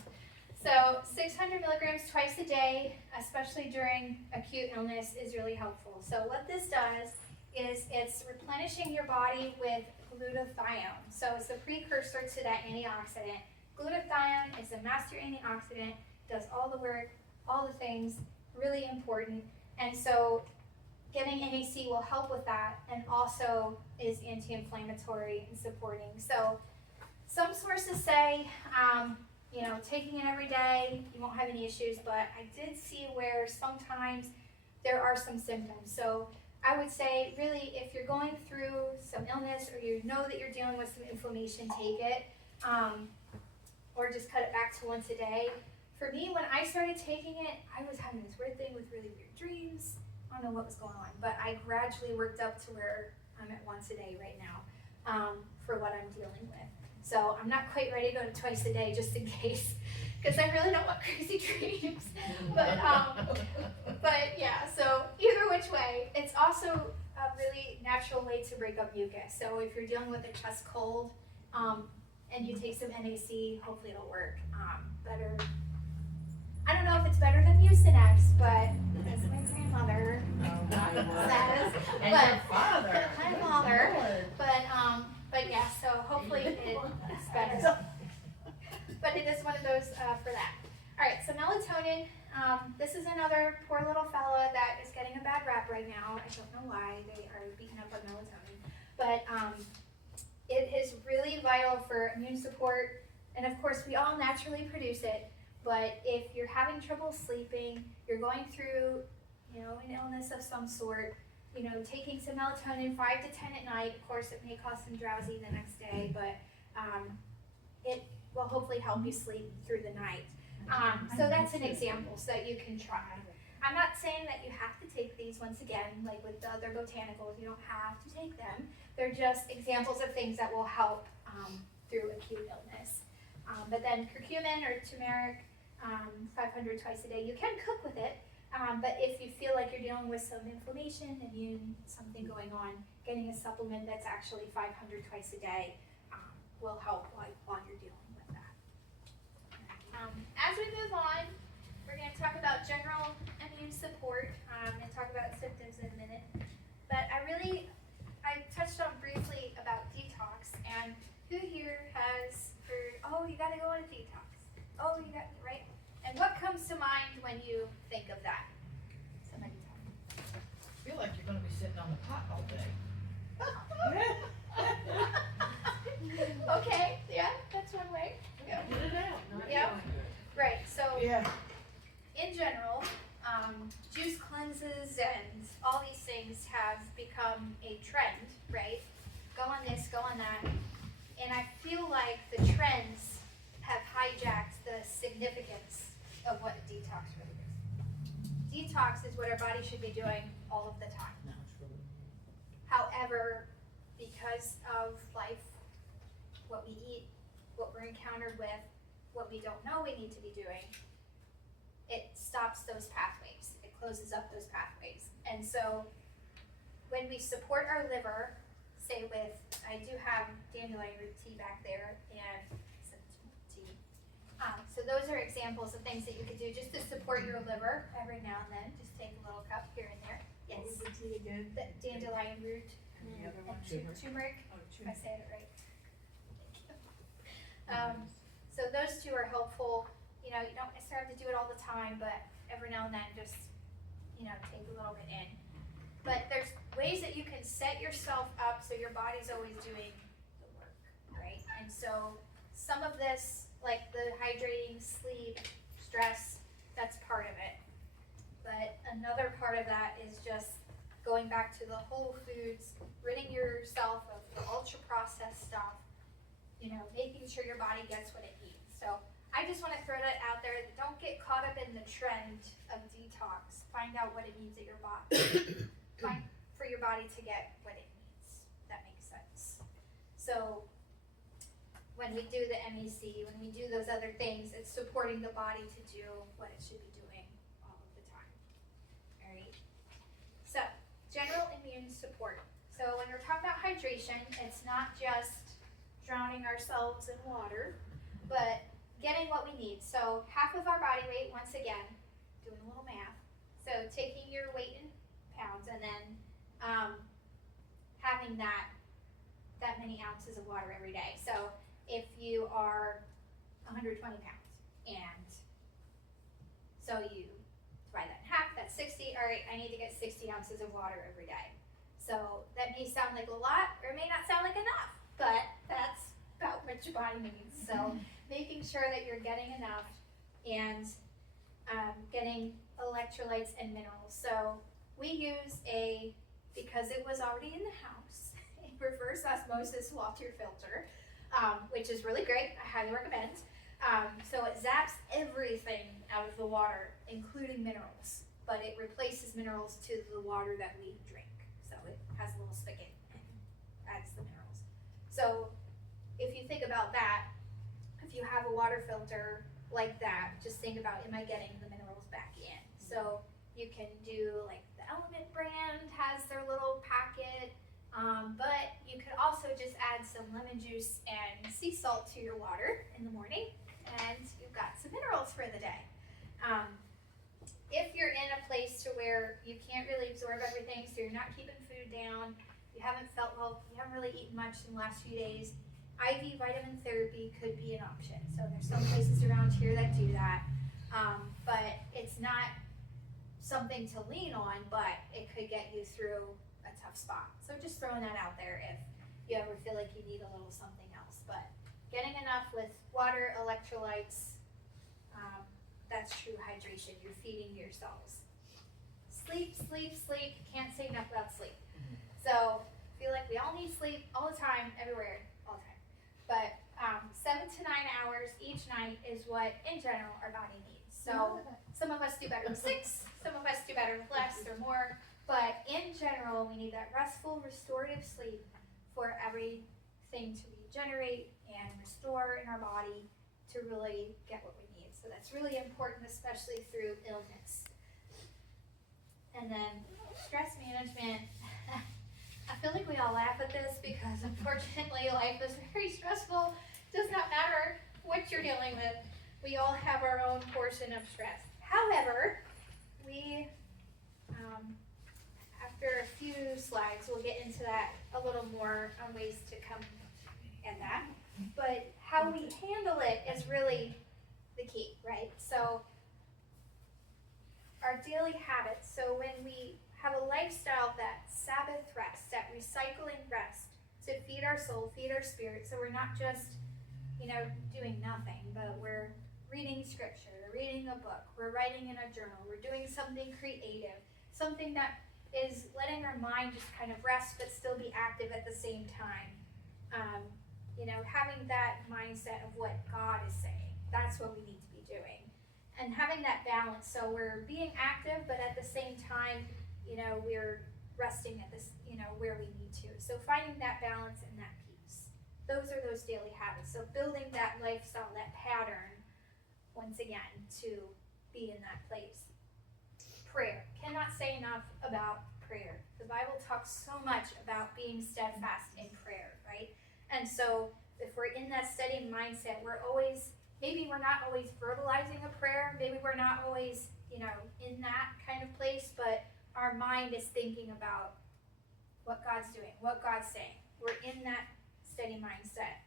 So 600 milligrams twice a day, especially during acute illness, is really helpful. So what this does is it's replenishing your body with glutathione. So it's a precursor to that antioxidant. Glutathione is a master antioxidant does all the work, all the things, really important. And so getting NAC will help with that, and also is anti-inflammatory and supporting. So some sources say, taking it every day, you won't have any issues, but I did see where sometimes there are some symptoms. So I would say, really, if you're going through some illness, or you know that you're dealing with some inflammation, take it, or just cut it back to once a day. For me, when I started taking it, I was having this weird thing with really weird dreams. I don't know what was going on, but I gradually worked up to where I'm at once a day right now, for what I'm dealing with. So I'm not quite ready to go to twice a day, just in case, because I really don't want crazy dreams. But yeah, so either which way, it's also a really natural way to break up mucus. So if you're dealing with a chest cold, and you take some NAC, hopefully it'll work better. I don't know if it's better than Mucinex, but as my grandmother says. And your father. My father. But yeah, so hopefully it's better. But it is one of those for that. All right, so melatonin. This is another poor little fella that is getting a bad rap right now. I don't know why they are beating up on melatonin, but it is really vital for immune support, and of course we all naturally produce it. But if you're having trouble sleeping, you're going through, an illness of some sort, taking some melatonin 5 to 10 at night. Of course, it may cause some drowsy the next day, but it will hopefully help you sleep through the night. So that's an example so that you can try. I'm not saying that you have to take these, once again, like with the other botanicals, you don't have to take them. They're just examples of things that will help through acute illness. But then curcumin or turmeric, 500 twice a day. You can cook with it, but if you feel like you're dealing with some inflammation, something going on, getting a supplement that's actually 500 twice a day will help while you're dealing with that. As we move on, we're going to talk about general immune support and talk about symptoms in a minute. But I touched on briefly about detox, and who here has heard, oh, you got to go on a detox? Oh, right? And what comes to mind when you think of that? Somebody tell me. I feel like you're gonna be sitting on the pot all day. Okay, yeah, that's one way. Get it out. Yeah. Right, so Yeah. in general, juice cleanses and all these things have become a trend, right? Go on this, go on that. And I feel like the trends have hijacked the significance of what a detox really is. Detox is what our body should be doing all of the time. However, because of life, what we eat, what we're encountered with, what we don't know we need to be doing, it stops those pathways. It closes up those pathways. And so when we support our liver, say with, I do have dandelion root tea back there and some tea. So those are examples of things that you could do just to support your liver every now and then. Just take a little cup here and there. Yes. What was the tea again? The dandelion root And the other and one? turmeric. Oh, If I said it right. So those two are helpful. You don't necessarily have to do it all the time, but every now and then just, take a little bit in. But there's ways that you can set yourself up so your body's always doing the work, right? And so some of this, like the hydrating, sleep, stress, that's part of it. But another part of that is just going back to the whole foods, ridding yourself of the ultra-processed stuff, making sure your body gets what it needs. So I just want to throw that out there. Don't get caught up in the trend of detox. Find out what it needs at your body. Find for your body to get what it needs. That makes sense. So when we do the MEC, when we do those other things, it's supporting the body to do what it should be doing all of the time. All right. So general immune support. So when we're talking about hydration, it's not just drowning ourselves in water, but getting what we need. So half of our body weight, once again, doing a little math. So taking your weight in pounds and then having that many ounces of water every day. So if you are 120 pounds and So you divide that in half, that's 60. All right, I need to get 60 ounces of water every day. So that may sound like a lot, or it may not sound like enough, but that's about what your body needs. So making sure that you're getting enough and getting electrolytes and minerals. So we use because it was already in the house, a reverse osmosis water filter, which is really great. I highly recommend. So it zaps everything out of the water, including minerals, but it replaces minerals to the water that we drink. So it has a little spigot and adds the minerals. So if you think about that, if you have a water filter like that, just think about, am I getting the minerals back in? So you can do, like, the Element brand has their little packet, but you could also just add some lemon juice and sea salt to your water in the morning, and you've got some minerals for the day. If you're in a place to where you can't really absorb everything, so you're not keeping food down, you haven't felt well, you haven't really eaten much in the last few days, IV vitamin therapy could be an option. So there's some places around here that do that, but it's not something to lean on, but it could get you through a tough spot. So just throwing that out there if you ever feel like you need a little something else. But getting enough with water, electrolytes, that's true hydration. You're feeding your cells. Sleep, sleep, sleep. Can't say enough about sleep. So I feel like we all need sleep all the time, everywhere, all the time. But 7 to 9 hours each night is what, in general, our body needs. So some of us do better with 6, some of us do better with less or more. But in general, we need that restful, restorative sleep for everything to regenerate and restore in our body to really get what we need. So that's really important, especially through illness. And then stress management. I feel like we all laugh at this because unfortunately life is very stressful. Does not matter what you're dealing with. We all have our own portion of stress. However, we, after a few slides, we'll get into that a little more on ways to come at that. But how we handle it is really the key, right? So our daily habits. So when we have a lifestyle that Sabbath rest, that recycling rest to feed our soul, feed our spirit. So we're not just, doing nothing, but we're reading scripture, reading a book, we're writing in a journal, we're doing something creative, something that is letting our mind just kind of rest but still be active at the same time. Having that mindset of what God is saying, that's what we need to be doing. And having that balance, so we're being active, but at the same time, we're resting at this, where we need to. So finding that balance and that peace. Those are those daily habits. So building that lifestyle, that pattern, once again, to be in that place. Prayer. Cannot say enough about prayer. The Bible talks so much about being steadfast in prayer, right? And so if we're in that steady mindset, maybe we're not always verbalizing a prayer, maybe we're not always, in that kind of place, but our mind is thinking about what God's doing, what God's saying. We're in that steady mindset.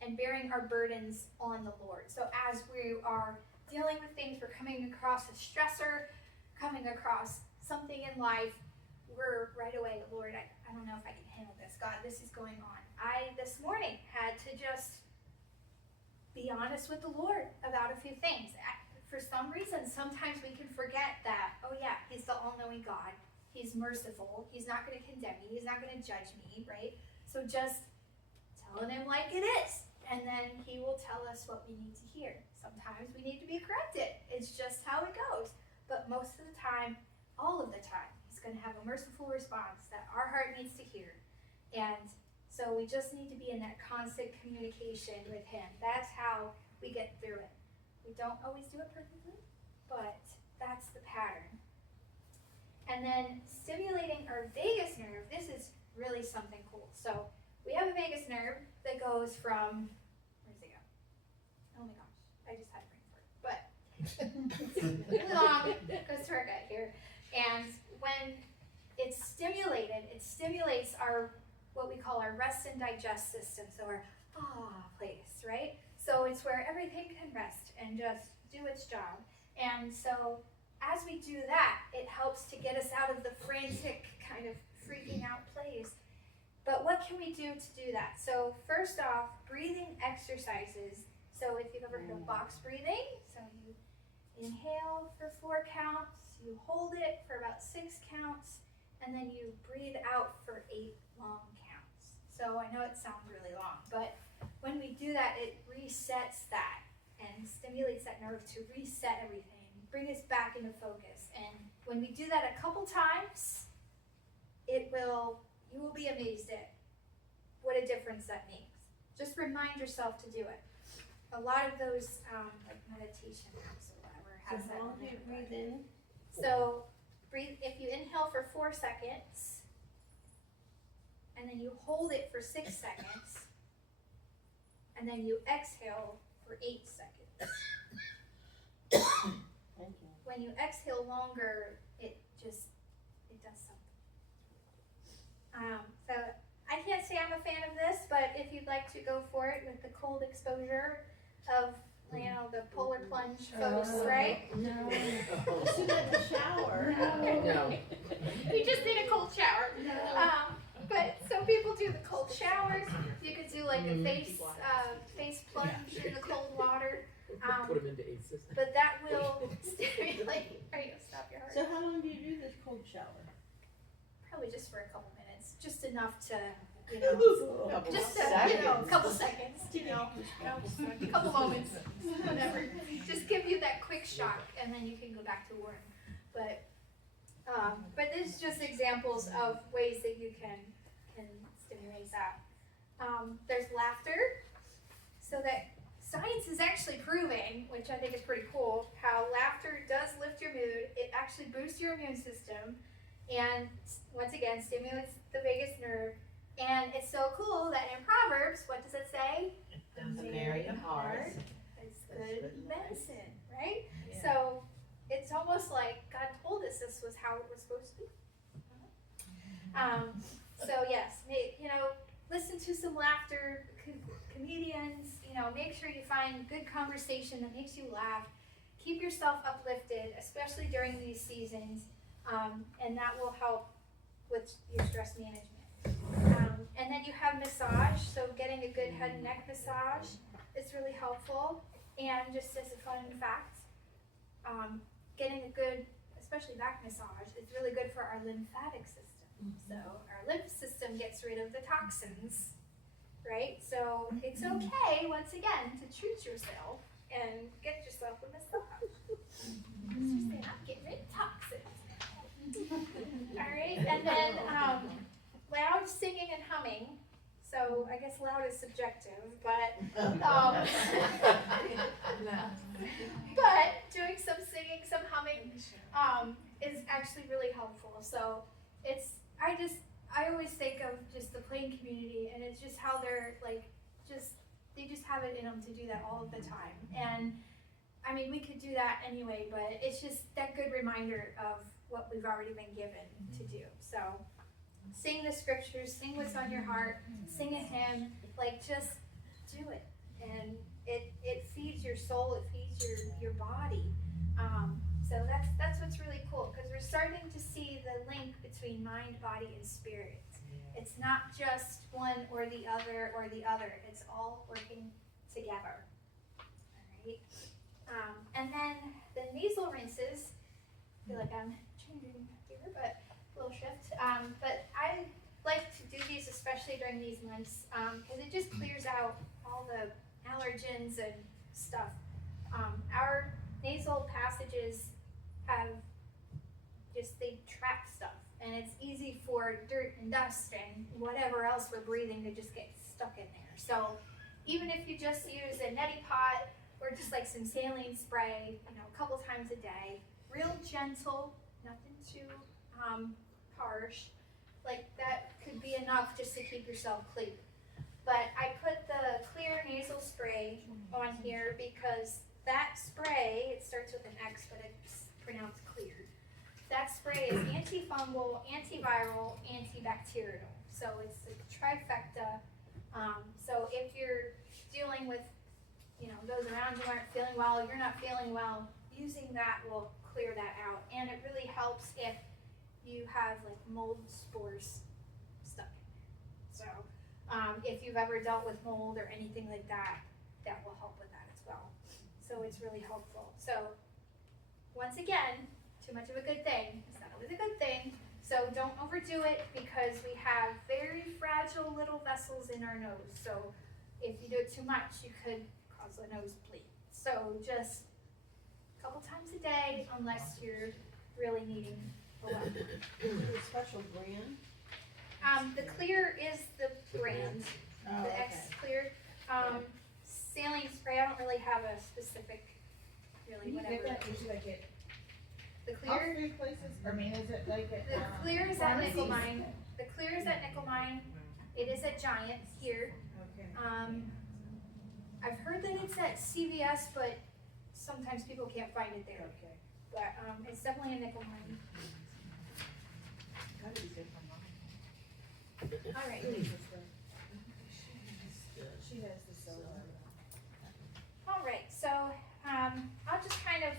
And bearing our burdens on the Lord. So as we are dealing with things, we're coming across a stressor, coming across something in life, we're right away, Lord, I don't know if I can handle this. God, this is going on. I, this morning, had to just be honest with the Lord about a few things. For some reason, sometimes we can forget that, oh yeah, He's the all-knowing God. He's merciful. He's not going to condemn me. He's not going to judge me, right? So just telling Him like it is. And then He will tell us what we need to hear. Sometimes we need to be corrected. It's just how it goes. But most of the time, all of the time, He's going to have a merciful response that our heart needs to hear. And so we just need to be in that constant communication with Him. That's how we get through it. We don't always do it perfectly, but that's the pattern. And then stimulating our vagus nerve, this is really something cool. So we have a vagus nerve that goes from, where does it go? Oh my gosh, I just had a brain fart. But it's really long, it goes to our gut here. And when it's stimulated, it stimulates our, what we call our rest and digest system. So our place, right? So it's where everything can rest and just do its job. And so as we do that, it helps to get us out of the frantic kind of freaking out place. But what can we do to do that? So first off, breathing exercises. So if you've ever heard of box breathing, so you inhale for 4 counts, you hold it for about 6 counts, and then you breathe out for 8 long counts. So I know it sounds really long, but when we do that, it resets that and stimulates that nerve to reset everything, bring us back into focus. And when we do that a couple times, you will be amazed at what a difference that makes. Just remind yourself to do it. A lot of those like meditation apps or whatever has So that. how long do you breathe in? So if you inhale for 4 seconds, and then you hold it for 6 seconds, and then you exhale for 8 seconds. Thank you. When you exhale longer, it does something. So I can't say I'm a fan of this, but if you'd like to go for it with the cold exposure of, the polar plunge folks, right? No. Just do that in the shower. No. You just need a cold shower. But so people do the cold showers. You could do like a face plunge in the cold water. Put them into ACEs. But that will stimulate. Are you gonna stop your heart? So how long do you do this cold shower? Probably just for a couple minutes, just enough to, Couple just a couple seconds, a couple moments, whatever. Just give you that quick shock, and then you can go back to work. But this is just examples of ways that you can stimulate that. There's laughter, so that science is actually proving, which I think is pretty cool, how laughter does lift your mood. It actually boosts your immune system, and once again stimulates the vagus nerve. And it's so cool that in Proverbs, what does it say? Does the merry of heart. It's good medicine, right? So it's almost like God told us this was how it was supposed to be. So yes, listen to some laughter, comedians, make sure you find good conversation that makes you laugh. Keep yourself uplifted, especially during these seasons, and that will help with your stress management. And then you have massage, so getting a good head and neck massage is really helpful. And just as a fun fact, getting a good, especially back massage, is really good for our lymphatic system. So our lymph system gets rid of the toxins, right? So it's okay, once again, to treat yourself and get yourself a massage. Just say, I'm getting rid of toxins. All right, and then loud singing and humming. So I guess loud is subjective, but but doing some singing, some humming is actually really helpful. So I always think of just the plain community, and it's just how they're they just have it in them to do that all of the time. And I mean, we could do that anyway, but it's just that good reminder of what we've already been given to do. So sing the scriptures, sing what's on your heart, sing a hymn, just do it. And it feeds your soul, it feeds your body. So that's what's really cool, because we're starting to see the link between mind, body, and spirit. It's not just one or the other, it's all working together. All right. And then the nasal rinses, I feel like I'm changing here, but a little shift. But I like to do these especially during these months because it just clears out all the allergens and stuff. Our nasal passages they trap stuff, and it's easy for dirt and dust and whatever else we're breathing to just get stuck in there. So even if you just use a neti pot or just some saline spray, a couple times a day, real gentle, nothing too harsh, that could be enough just to keep yourself clear. But I put the clear nasal spray on here because that spray, it starts with an X, but it's pronounced clear. That spray is antifungal, antiviral, antibacterial. So it's a trifecta. So if you're dealing with those around you aren't feeling well, you're not feeling well, using that will clear that out. And it really helps if you have like mold spores stuck in there. So if you've ever dealt with mold or anything like that, that will help with that as well. So it's really helpful. So once again, too much of a good thing is not always a good thing. So don't overdo it, because we have very fragile little vessels in our nose. So if you do it too much, you could cause a nosebleed. So just a couple times a day, unless you're really needing a lot. Is there a special brand? The Clear is the brand, Oh, the okay. X Clear. Saline spray, I don't really have a specific, really, Can you whatever. get that, usually like it, The all Clear, three places, I mean, is it like at, the Clear is at pharmacies? Nickel Mine. The Clear is at Nickel Mine. It is at Giant here. Okay. I've heard that it's at CVS, but sometimes people can't find it there. Okay. But, it's definitely a Nickel Mine. Gotta be good for mom. All right. She has the solar. All right, so, I'll just kind of,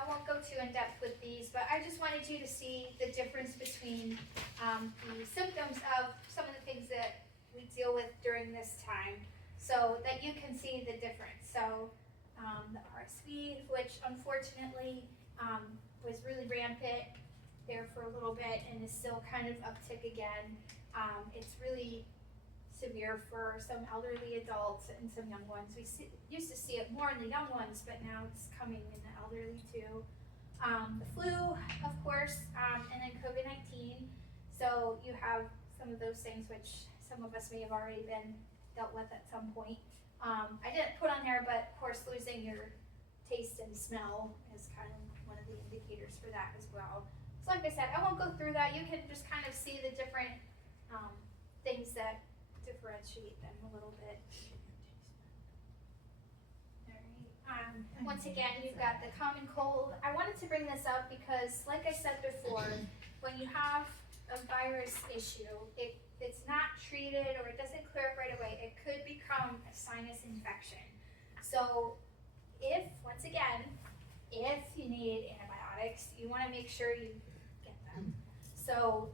I won't go too in depth with these, but I just wanted you to see the difference between, the symptoms of some of the things that we deal with during this time, so that you can see the difference. So, the RSV, which unfortunately, was really rampant there for a little bit and is still kind of uptick again. It's really severe for some elderly adults and some young ones. We used to see it more in the young ones, but now it's coming in the elderly too. The flu, of course, and then COVID-19. So you have some of those things which some of us may have already been dealt with at some point. I didn't put on there, but of course losing your taste and smell is kind of one of the indicators for that as well. So like I said, I won't go through that. You can just kind of see the different things that differentiate them a little bit. Alright, once again, you've got the common cold. I wanted to bring this up because, like I said before, when you have a virus issue, it's not treated or it doesn't clear up right away, it could become a sinus infection. So if you need antibiotics, you want to make sure you get them. So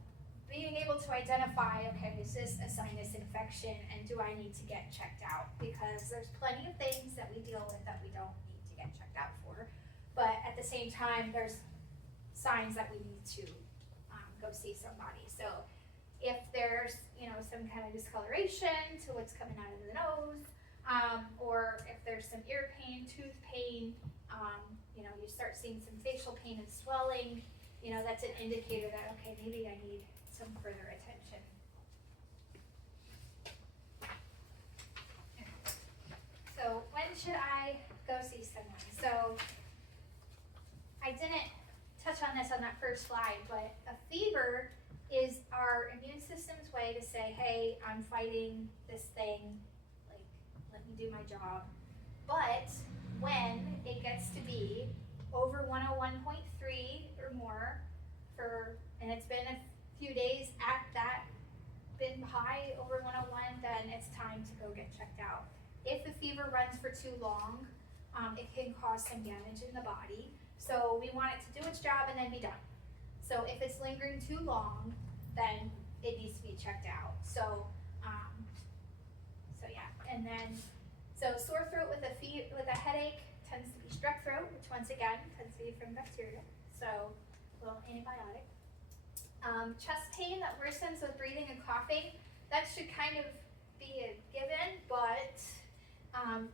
being able to identify, okay, is this a sinus infection and do I need to get checked out? Because there's plenty of things that we deal with that we don't need to get checked out for. But at the same time, there's signs that we need to go see somebody. So if there's, some kind of discoloration to what's coming out of the nose, or if there's some ear pain, tooth pain, you start seeing some facial pain and swelling, that's an indicator that, okay, maybe I need some further attention. So when should I go see someone? So I didn't touch on this on that first slide, but a fever is our immune system's way to say, hey, I'm fighting this thing, like, let me do my job. But when it gets to be over 101.3 or more and it's been a few days at that, been high over 101, then it's time to go get checked out. If the fever runs for too long, it can cause some damage in the body. So we want it to do its job and then be done. So if it's lingering too long, then it needs to be checked out. So yeah, and then, so sore throat with a headache tends to be strep throat, which once again tends to be from bacteria. So a little antibiotic. Chest pain that worsens with breathing and coughing, that should kind of be a given, but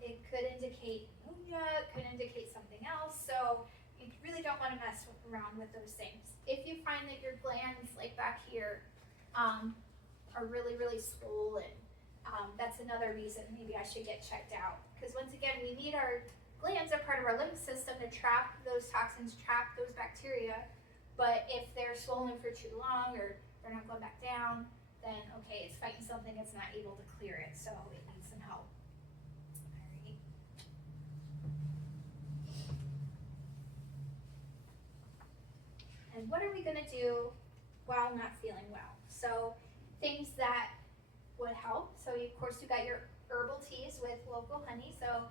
it could indicate pneumonia, it could indicate something else. So you really don't want to mess around with those things. If you find that your glands, like back here, are really, really swollen, that's another reason maybe I should get checked out. Because once again, we need our glands are part of our lymph system to trap those toxins, trap those bacteria. But if they're swollen for too long or they're not going back down, then okay, it's fighting something, it's not able to clear it, so it needs some help. Alright. And what are we gonna do while not feeling well? So things that would help. So of course you got your herbal teas with local honey. So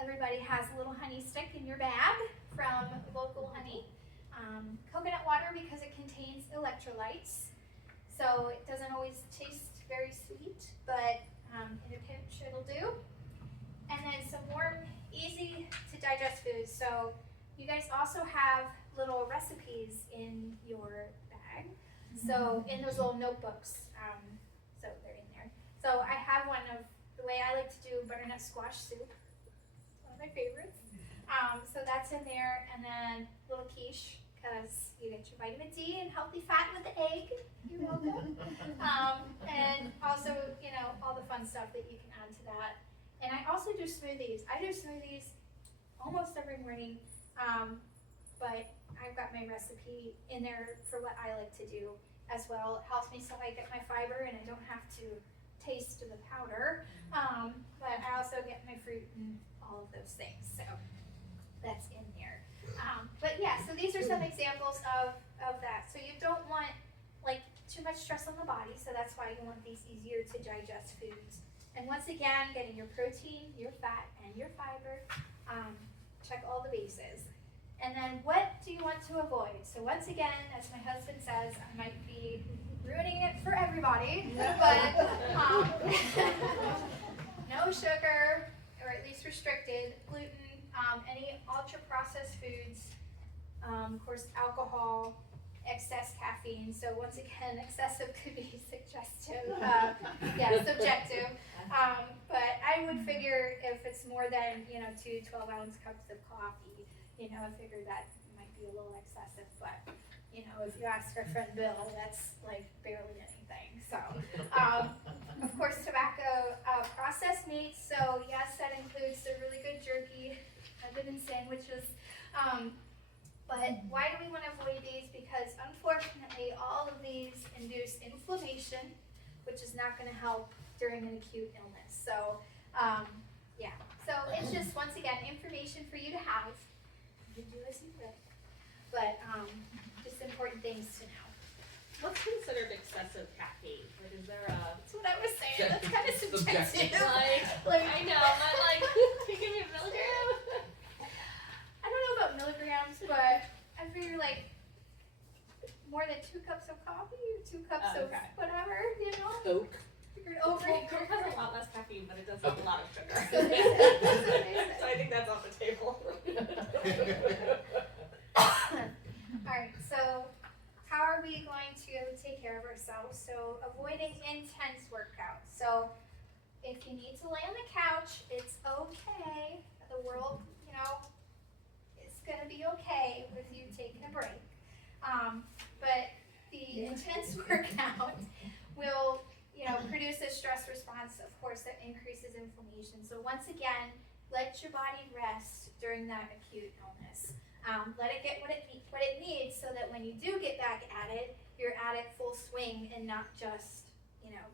everybody has a little honey stick in your bag from local honey. Coconut water because it contains electrolytes. So it doesn't always taste very sweet, but in a pinch it'll do. And then some warm, easy to digest foods. So you guys also have little recipes in your bag. So in those little notebooks, so they're in there. So I have one of the way I like to do butternut squash soup. It's one of my favorites. So that's in there, and then little quiche because you get your vitamin D and healthy fat with the egg. You're welcome. And also, you know, all the fun stuff that you can add to that. And I also do smoothies. I do smoothies almost every morning, but I've got my recipe in there for what I like to do as well. It helps me so I get my fiber and I don't have to taste the powder, but I also get my fruit and all of those things, so that's in there. But yeah, so these are some examples of that. So you don't want like too much stress on the body, so that's why you want these easier to digest foods. And once again, getting your protein, your fat, and your fiber, check all the bases. And then what do you want to avoid? So once again, as my husband says, I might be ruining it for everybody, but no sugar, or at least restricted, gluten, any ultra-processed foods, of course alcohol, excess caffeine. So once again, excessive could be subjective. But I would figure if it's more than 2 12-ounce cups of coffee, I figure that might be a little excessive. But if you ask our friend Bill, that's like barely anything. So of course, tobacco, processed meats. So yes, that includes the really good jerky. I've been in sandwiches. But why do we want to avoid these? Because unfortunately, all of these induce inflammation, which is not going to help during an acute illness. So, So it's just, once again, information for you to have. You can do as you will. But just important things to know. What's considered excessive caffeine? Like, is there a... That's what I was saying. That's kind of subjective. Like, I know, but like, can you give me a milligram? I don't know about milligrams, but I figure like more than 2 cups of coffee or 2 cups of whatever, Oak. Figured over Well, here. Coke has a lot less caffeine, but it does have a lot of sugar. So they said, that's what they said. So I think that's off the table. Alright, so how are we going to take care of ourselves? So avoiding intense workouts. So if you need to lay on the couch, it's okay. The world, it's gonna be okay with you taking a break. But the intense workout will, produce a stress response, of course, that increases inflammation. So once again, let your body rest during that acute illness. Let it get what it needs so that when you do get back at it, you're at it full swing and not just,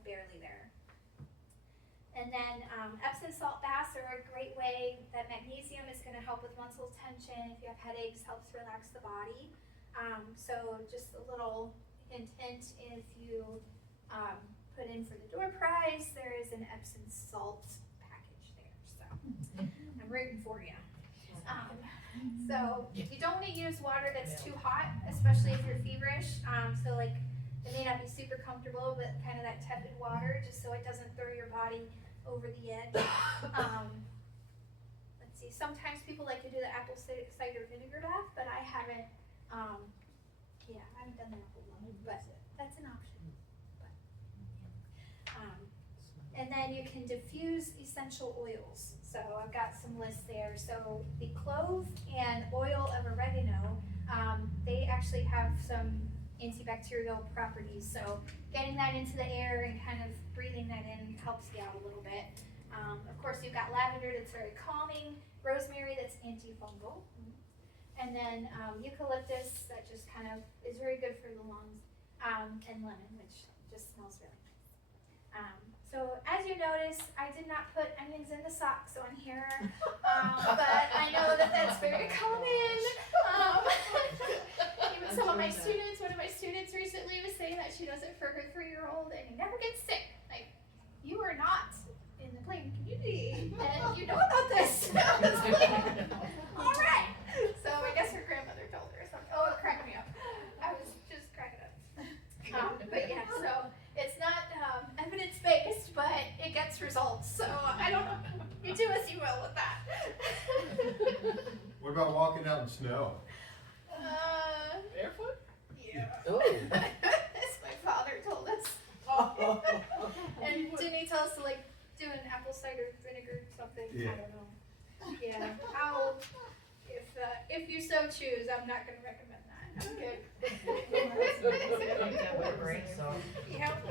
barely there. And then Epsom salt baths are a great way. That magnesium is going to help with muscle tension. If you have headaches, helps relax the body. So just a little hint, if you put in for the door prize, there is an Epsom salt package there. So I'm rooting for you. So you don't want to use water that's too hot, especially if you're feverish. So like it may not be super comfortable, but kind of that tepid water, just so it doesn't throw your body over the edge. Let's see. Sometimes people like to do the apple cider vinegar bath, but I haven't. I haven't done that whole lot, but that's an option. And then you can diffuse essential oils. So I've got some lists there. So the clove and oil of oregano, they actually have some antibacterial properties. So getting that into the air and kind of breathing that in helps you out a little bit. Of course, you've got lavender that's very calming, rosemary that's antifungal, and then eucalyptus that just kind of is very good for the lungs, and lemon, which just smells really nice. So as you notice, I did not put onions in the socks on here, but I know that that's very common. Even some of my students, one of my students recently was saying that she does it for her 3-year-old and he never gets sick. Like, I don't know. You do as you will with that. What about walking out in snow? Barefoot? Yeah. Oh. As my father told us. And didn't he tell us to like do an apple cider vinegar something? Yeah. I don't know. Yeah. If you so choose, I'm not gonna recommend that. I'm good. Yep.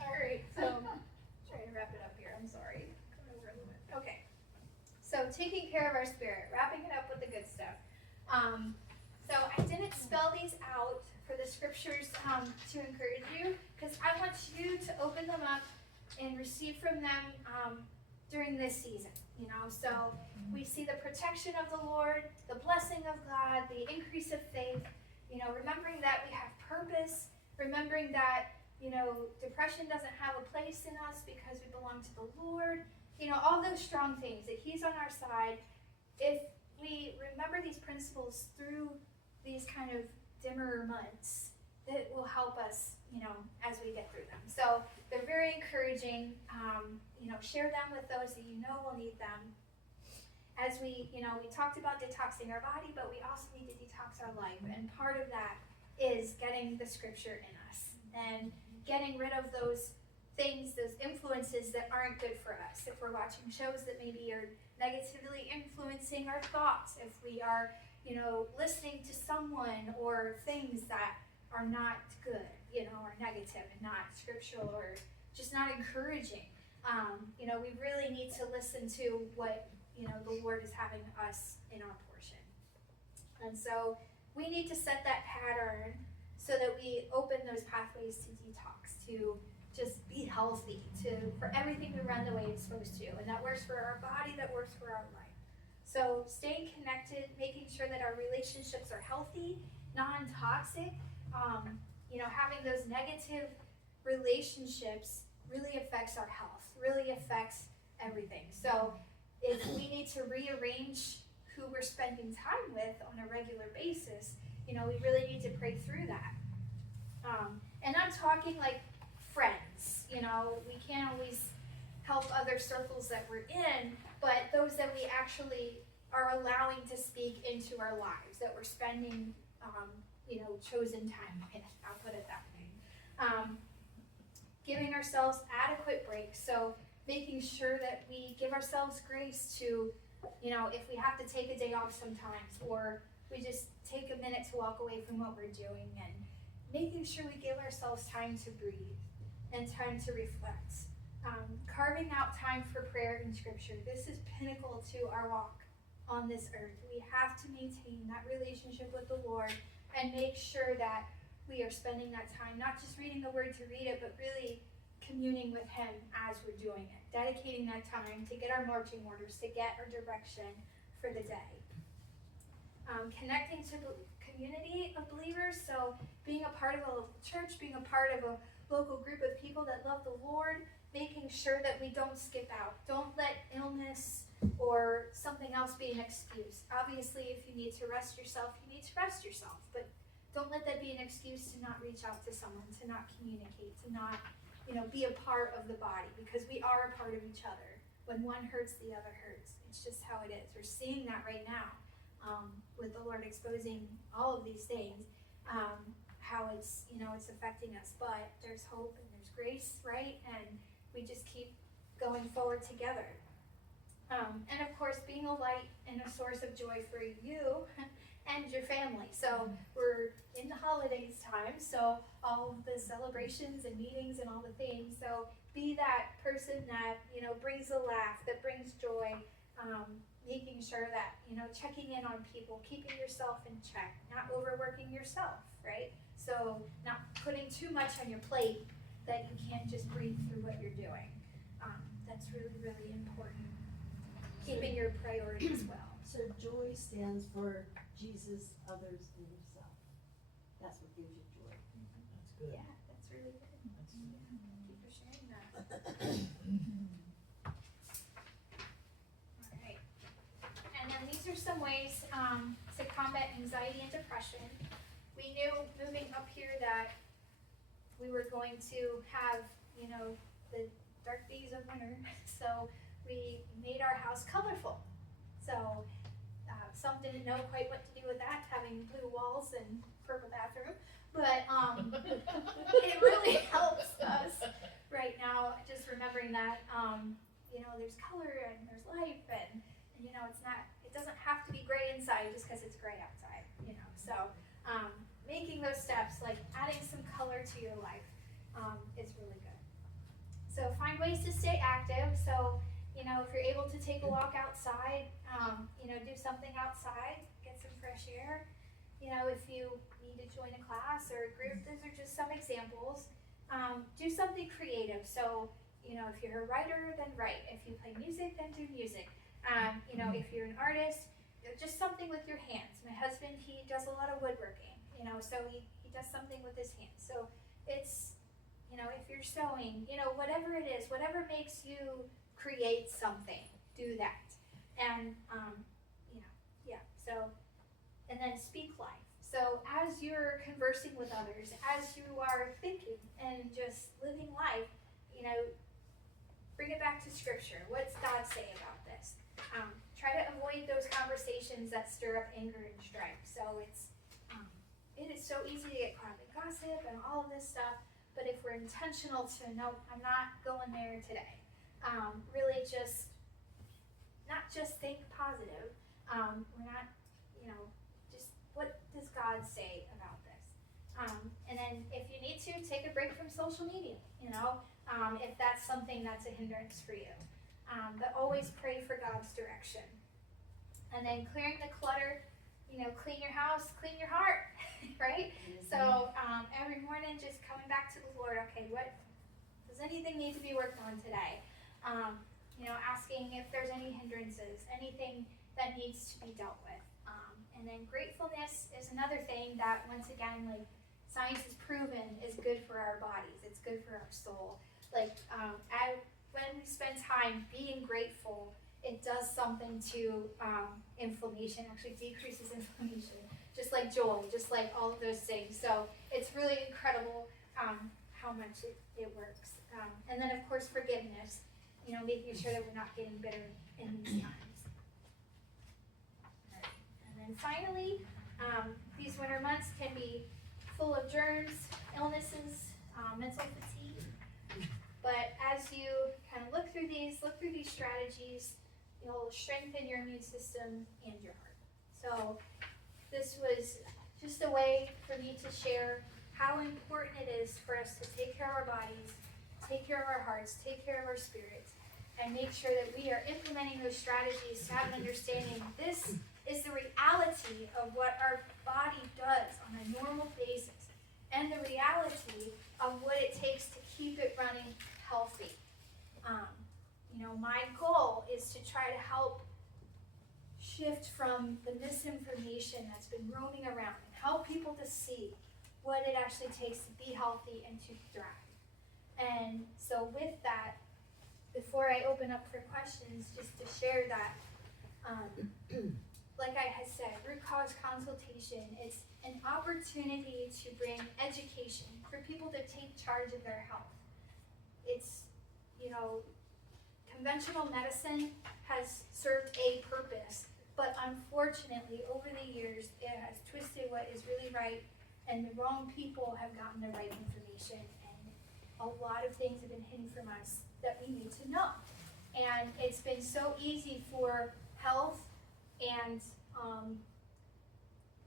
All right. So trying to wrap it up here. I'm sorry. Going over a little bit. Okay. So taking care of our spirit, wrapping it up with the good stuff. So I didn't spell these out for the scriptures to encourage you, because I want you to open them up and receive from them during this season. You know, so we see the protection of the Lord, the blessing of God, the increase of faith. You know, remembering that we have purpose, remembering that, you know, depression doesn't have a place in us because we belong to the Lord. You know, all those strong things, that He's on our side. If we remember these principles through these kind of dimmer months, that will help us, you know, as we get through them. So they're very encouraging. You know, share them with those that you know will need them. As we, you know, we talked about detoxing our body, but we also need to detox our life. And part of that is getting the scripture in us and getting rid of those things, those influences that aren't good for us. If we're watching shows that maybe are negatively influencing our thoughts, if we are, you know, listening to someone or things that are not good, you know, or negative and not scriptural or just not encouraging. You know, we really need to listen to what, you know, the Lord is having us in our portion. And so we need to set that pattern so that we open those pathways to detox, to just be healthy, for everything to run the way it's supposed to. And that works for our body, that works for our life. So staying connected, making sure that our relationships are healthy, non-toxic. You know, having those negative relationships really affects our health, really affects everything. So if we need to rearrange who we're spending time with on a regular basis, you know, we really need to pray through that. And I'm talking like friends, you know, we can't always help other circles that we're in, but those that we actually are allowing to speak into our lives, that we're spending, you know, chosen time with, I'll put it that way. Giving ourselves adequate breaks, so making sure that we give ourselves grace to, you know, if we have to take a day off sometimes, or we just take a minute to walk away from what we're doing, and making sure we give ourselves time to breathe and time to reflect. Carving out time for prayer and scripture. This is pinnacle to our walk on this earth. We have to maintain that relationship with the Lord and make sure that we are spending that time, not just reading the word to read it, but really communing with Him as we're doing it. Dedicating that time to get our marching orders, to get our direction for the day. Connecting to the community of believers, so being a part of a church, being a part of a local group of people that love the Lord, making sure that we don't skip out. Don't let illness or something else be an excuse. Obviously, if you need to rest yourself, you need to rest yourself, but don't let that be an excuse to not reach out to someone, to not communicate, to not, you know, be a part of the body, because we are a part of each other. When one hurts, the other hurts. It's just how it is. We're seeing that right now with the Lord exposing all of these things, how it's, you know, it's affecting us. But there's hope and there's grace, right? And we just keep going forward together. And of course, being a light and a source of joy for you and your family. So we're in the holidays time, so all of the celebrations and meetings and all the things. So be that person that, you know, brings a laugh, that brings joy, making sure that, you know, checking in on people, keeping yourself in check, not overworking yourself, right? So not putting too much on your plate that you can't just breathe through what you're doing. That's really, really important. Keeping your priorities well. So joy stands for Jesus, others, and yourself. That's what gives you joy. That's good. Yeah, that's really good. That's good. Thank you for sharing that. All right. And then these are some ways to combat anxiety and depression. We knew moving up here that we were going to have, you know, the dark days of winter, so we made our house colorful. So some didn't know quite what to do with that, having blue walls and purple bathroom, but it really helps us right now, just remembering that, there's color and there's life, and it doesn't have to be gray inside just because it's gray outside, so making those steps, like adding some color to your life, is really good. So find ways to stay active. So if you're able to take a walk outside, do something outside, get some fresh air. If you need to join a class or a group, those are just some examples. Do something creative. So, if you're a writer, then write. If you play music, then do music. If you're an artist, just something with your hands. My husband, he does a lot of woodworking, so he does something with his hands. So it's, if you're sewing, whatever it is, whatever makes you create something, do that. And, and then speak life. So as you're conversing with others, as you are thinking and just living life, bring it back to scripture. What's God say about this? Try to avoid those conversations that stir up anger and strife. So it is so easy to get caught up in gossip and all of this stuff, but if we're intentional to, no, I'm not going there today. Really just, not just think positive. We're not, just what does God say about this? And then if you need to, take a break from social media, if that's something that's a hindrance for you. But always pray for God's direction. And then clearing the clutter, clean your house, clean your heart, right? Mm-hmm. So every morning just coming back to the Lord, okay, what does anything need to be worked on today? Asking if there's any hindrances, anything that needs to be dealt with. And then gratefulness is another thing that, once again, like science has proven is good for our bodies. It's good for our soul. Like when we spend time being grateful, it does something to inflammation, actually decreases inflammation, just like joy, just like all of those things. So it's really incredible how much it works. And then, of course, forgiveness, making sure that we're not getting bitter in these times. And then finally, these winter months can be full of germs, illnesses, mental fatigue. But as you kind of look through these strategies, you'll strengthen your immune system and your heart. So this was just a way for me to share how important it is for us to take care of our bodies, take care of our hearts, take care of our spirits, and make sure that we are implementing those strategies to have an understanding. This is the reality of what our body does on a normal basis, and the reality of what it takes to keep it running healthy. My goal is to try to help shift from the misinformation that's been roaming around and help people to see what it actually takes to be healthy and to thrive. And so with that, before I open up for questions, just to share that, like I had said, root cause consultation, it's an opportunity to bring education for people to take charge of their health. It's, conventional medicine has served a purpose, but unfortunately, over the years, it has twisted what is really right, and the wrong people have gotten the right information, and a lot of things have been hidden from us that we need to know. And it's been so easy for health and,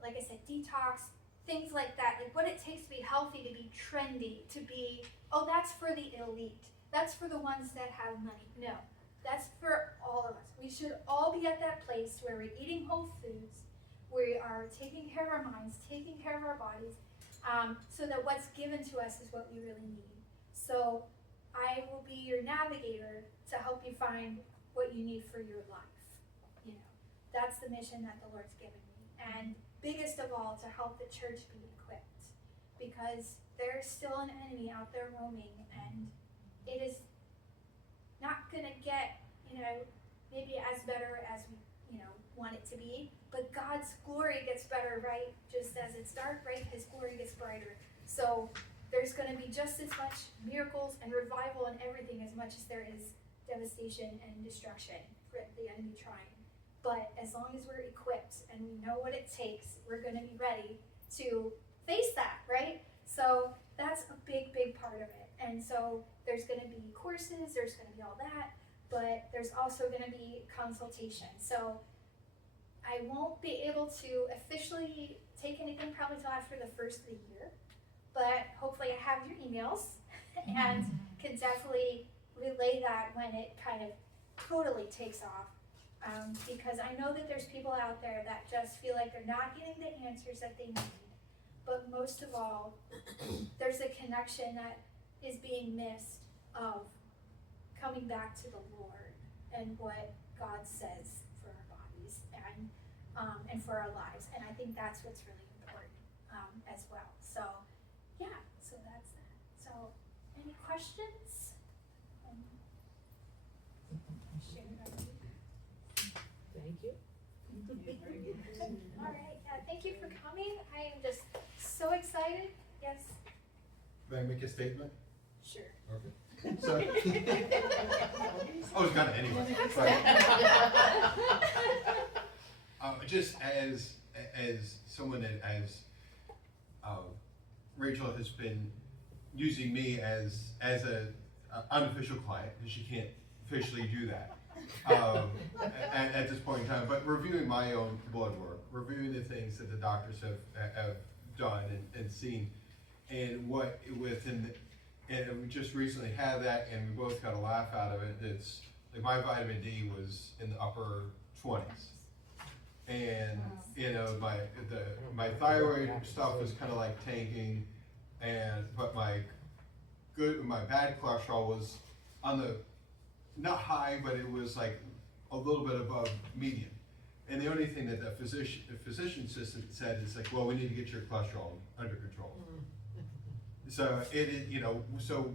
like I said, detox, things like that, like what it takes to be healthy, to be trendy, to be, oh, that's for the elite. That's for the ones that have money. No, that's for all of us. We should all be at that place where we're eating whole foods, we are taking care of our minds, taking care of our bodies, so that what's given to us is what we really need. So I will be your navigator to help you find what you need for your life. That's the mission that the Lord's given me. And biggest of all, to help the church be equipped, because there's still an enemy out there roaming, and it is not going to get, maybe as better as we, want it to be, but God's glory gets better, right? Just as it's dark, right? His glory gets brighter. So there's going to be just as much miracles and revival and everything as much much as there is devastation and destruction for the enemy trying. But as long as we're equipped and we know what it takes, we're going to be ready to face that, right? So that's a big, big part of it. And so there's going to be courses, there's going to be all that, but there's also going to be consultation. So I won't be able to officially take anything probably till after the first of the year, but hopefully I have your emails and can definitely relay that when it kind of totally takes off. Because I know that there's people out there that just feel like they're not getting the answers that they need. But most of all, there's a connection that is being missed of coming back to the Lord and what God says for our bodies and for our lives. And I think that's what's really important as well. So yeah, so that's that. So any questions? Share it on you. Thank you. All right, thank you for coming. I am just so excited. Yes, May I make a statement? sure. Okay. So, I was gonna anyway. But, just as someone that, as Rachel has been using me as a unofficial client, and she can't officially do that. At this point in time, but reviewing my own blood work, reviewing the things that the doctors have done and seen, and what within, and we just recently had that, and we both got a laugh out of it. It's like my vitamin D was in the upper 20s, and you know my thyroid stuff was kind of like tanking, but my bad cholesterol was on the not high, but it was like a little bit above medium. And the only thing that the physician assistant said is like, well, we need to get your cholesterol under control. So so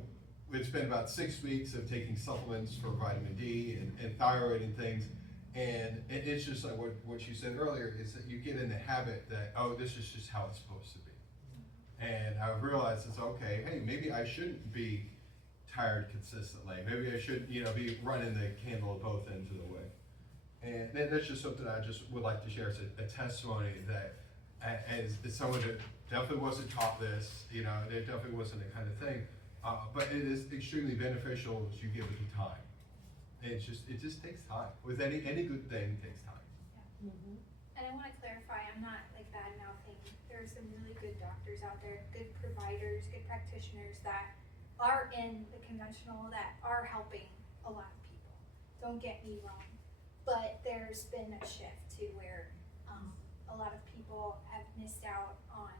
it's been about 6 weeks of taking supplements for vitamin D and thyroid and things. And it's just like what you said earlier, is that you get in the habit that, oh, this is just how it's supposed to be. And I realized it's okay, hey, maybe I shouldn't be tired consistently. Maybe I should, be running the candle at both ends of the way. And that's just something I just would like to share as a testimony that as someone that definitely wasn't taught this, there definitely wasn't the kind of thing, but it is extremely beneficial as you give it the time. And it just takes time. With any good thing, it takes time. Yeah. Mm-hmm. And I want to clarify, I'm not like bad mouthing. There are some really good doctors out there, good providers, good practitioners that are in the conventional, that are helping a lot of people. Don't get me wrong. But there's been a shift to where a lot of people have missed out on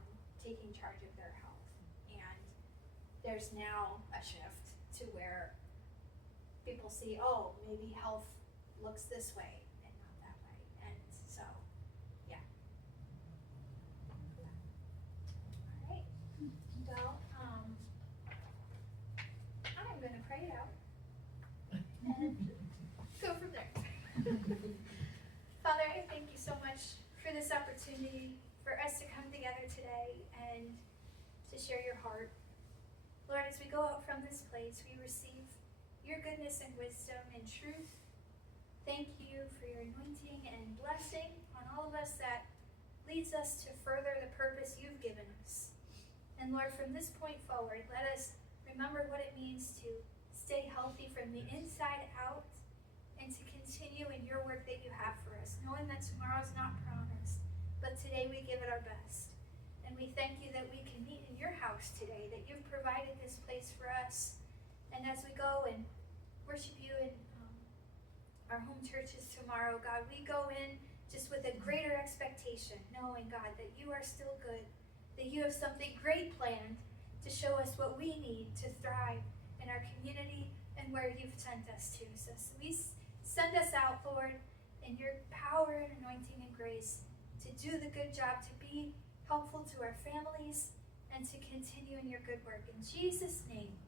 taking charge of their health. And there's now a shift to where people see, oh, maybe health looks this way and not that way. And so, yeah. All right. Well, I'm going to pray it out and go from there. Father, I thank you so much for this opportunity for us to come together today and to share your heart. Lord, as we go out from this place, we receive your goodness and wisdom and truth. Thank you for your anointing and blessing on all of us that leads us to further the purpose you've given us. And Lord, from this point forward, let us remember what it means to stay healthy from the inside out and to continue in your work that you have for us, knowing that tomorrow's not promised, but today we give it our best. And we thank you that we can meet in your house today, that you've provided this place for us. And as we go and worship you in our home churches tomorrow, God, we go in just with a greater expectation, knowing, God, that you are still good, that you have something great planned to show us what we need to thrive in our community and where you've sent us to. So we send us out, Lord, in your power and anointing and grace to do the good job, to be helpful to our families, and to continue in your good work. In Jesus' name.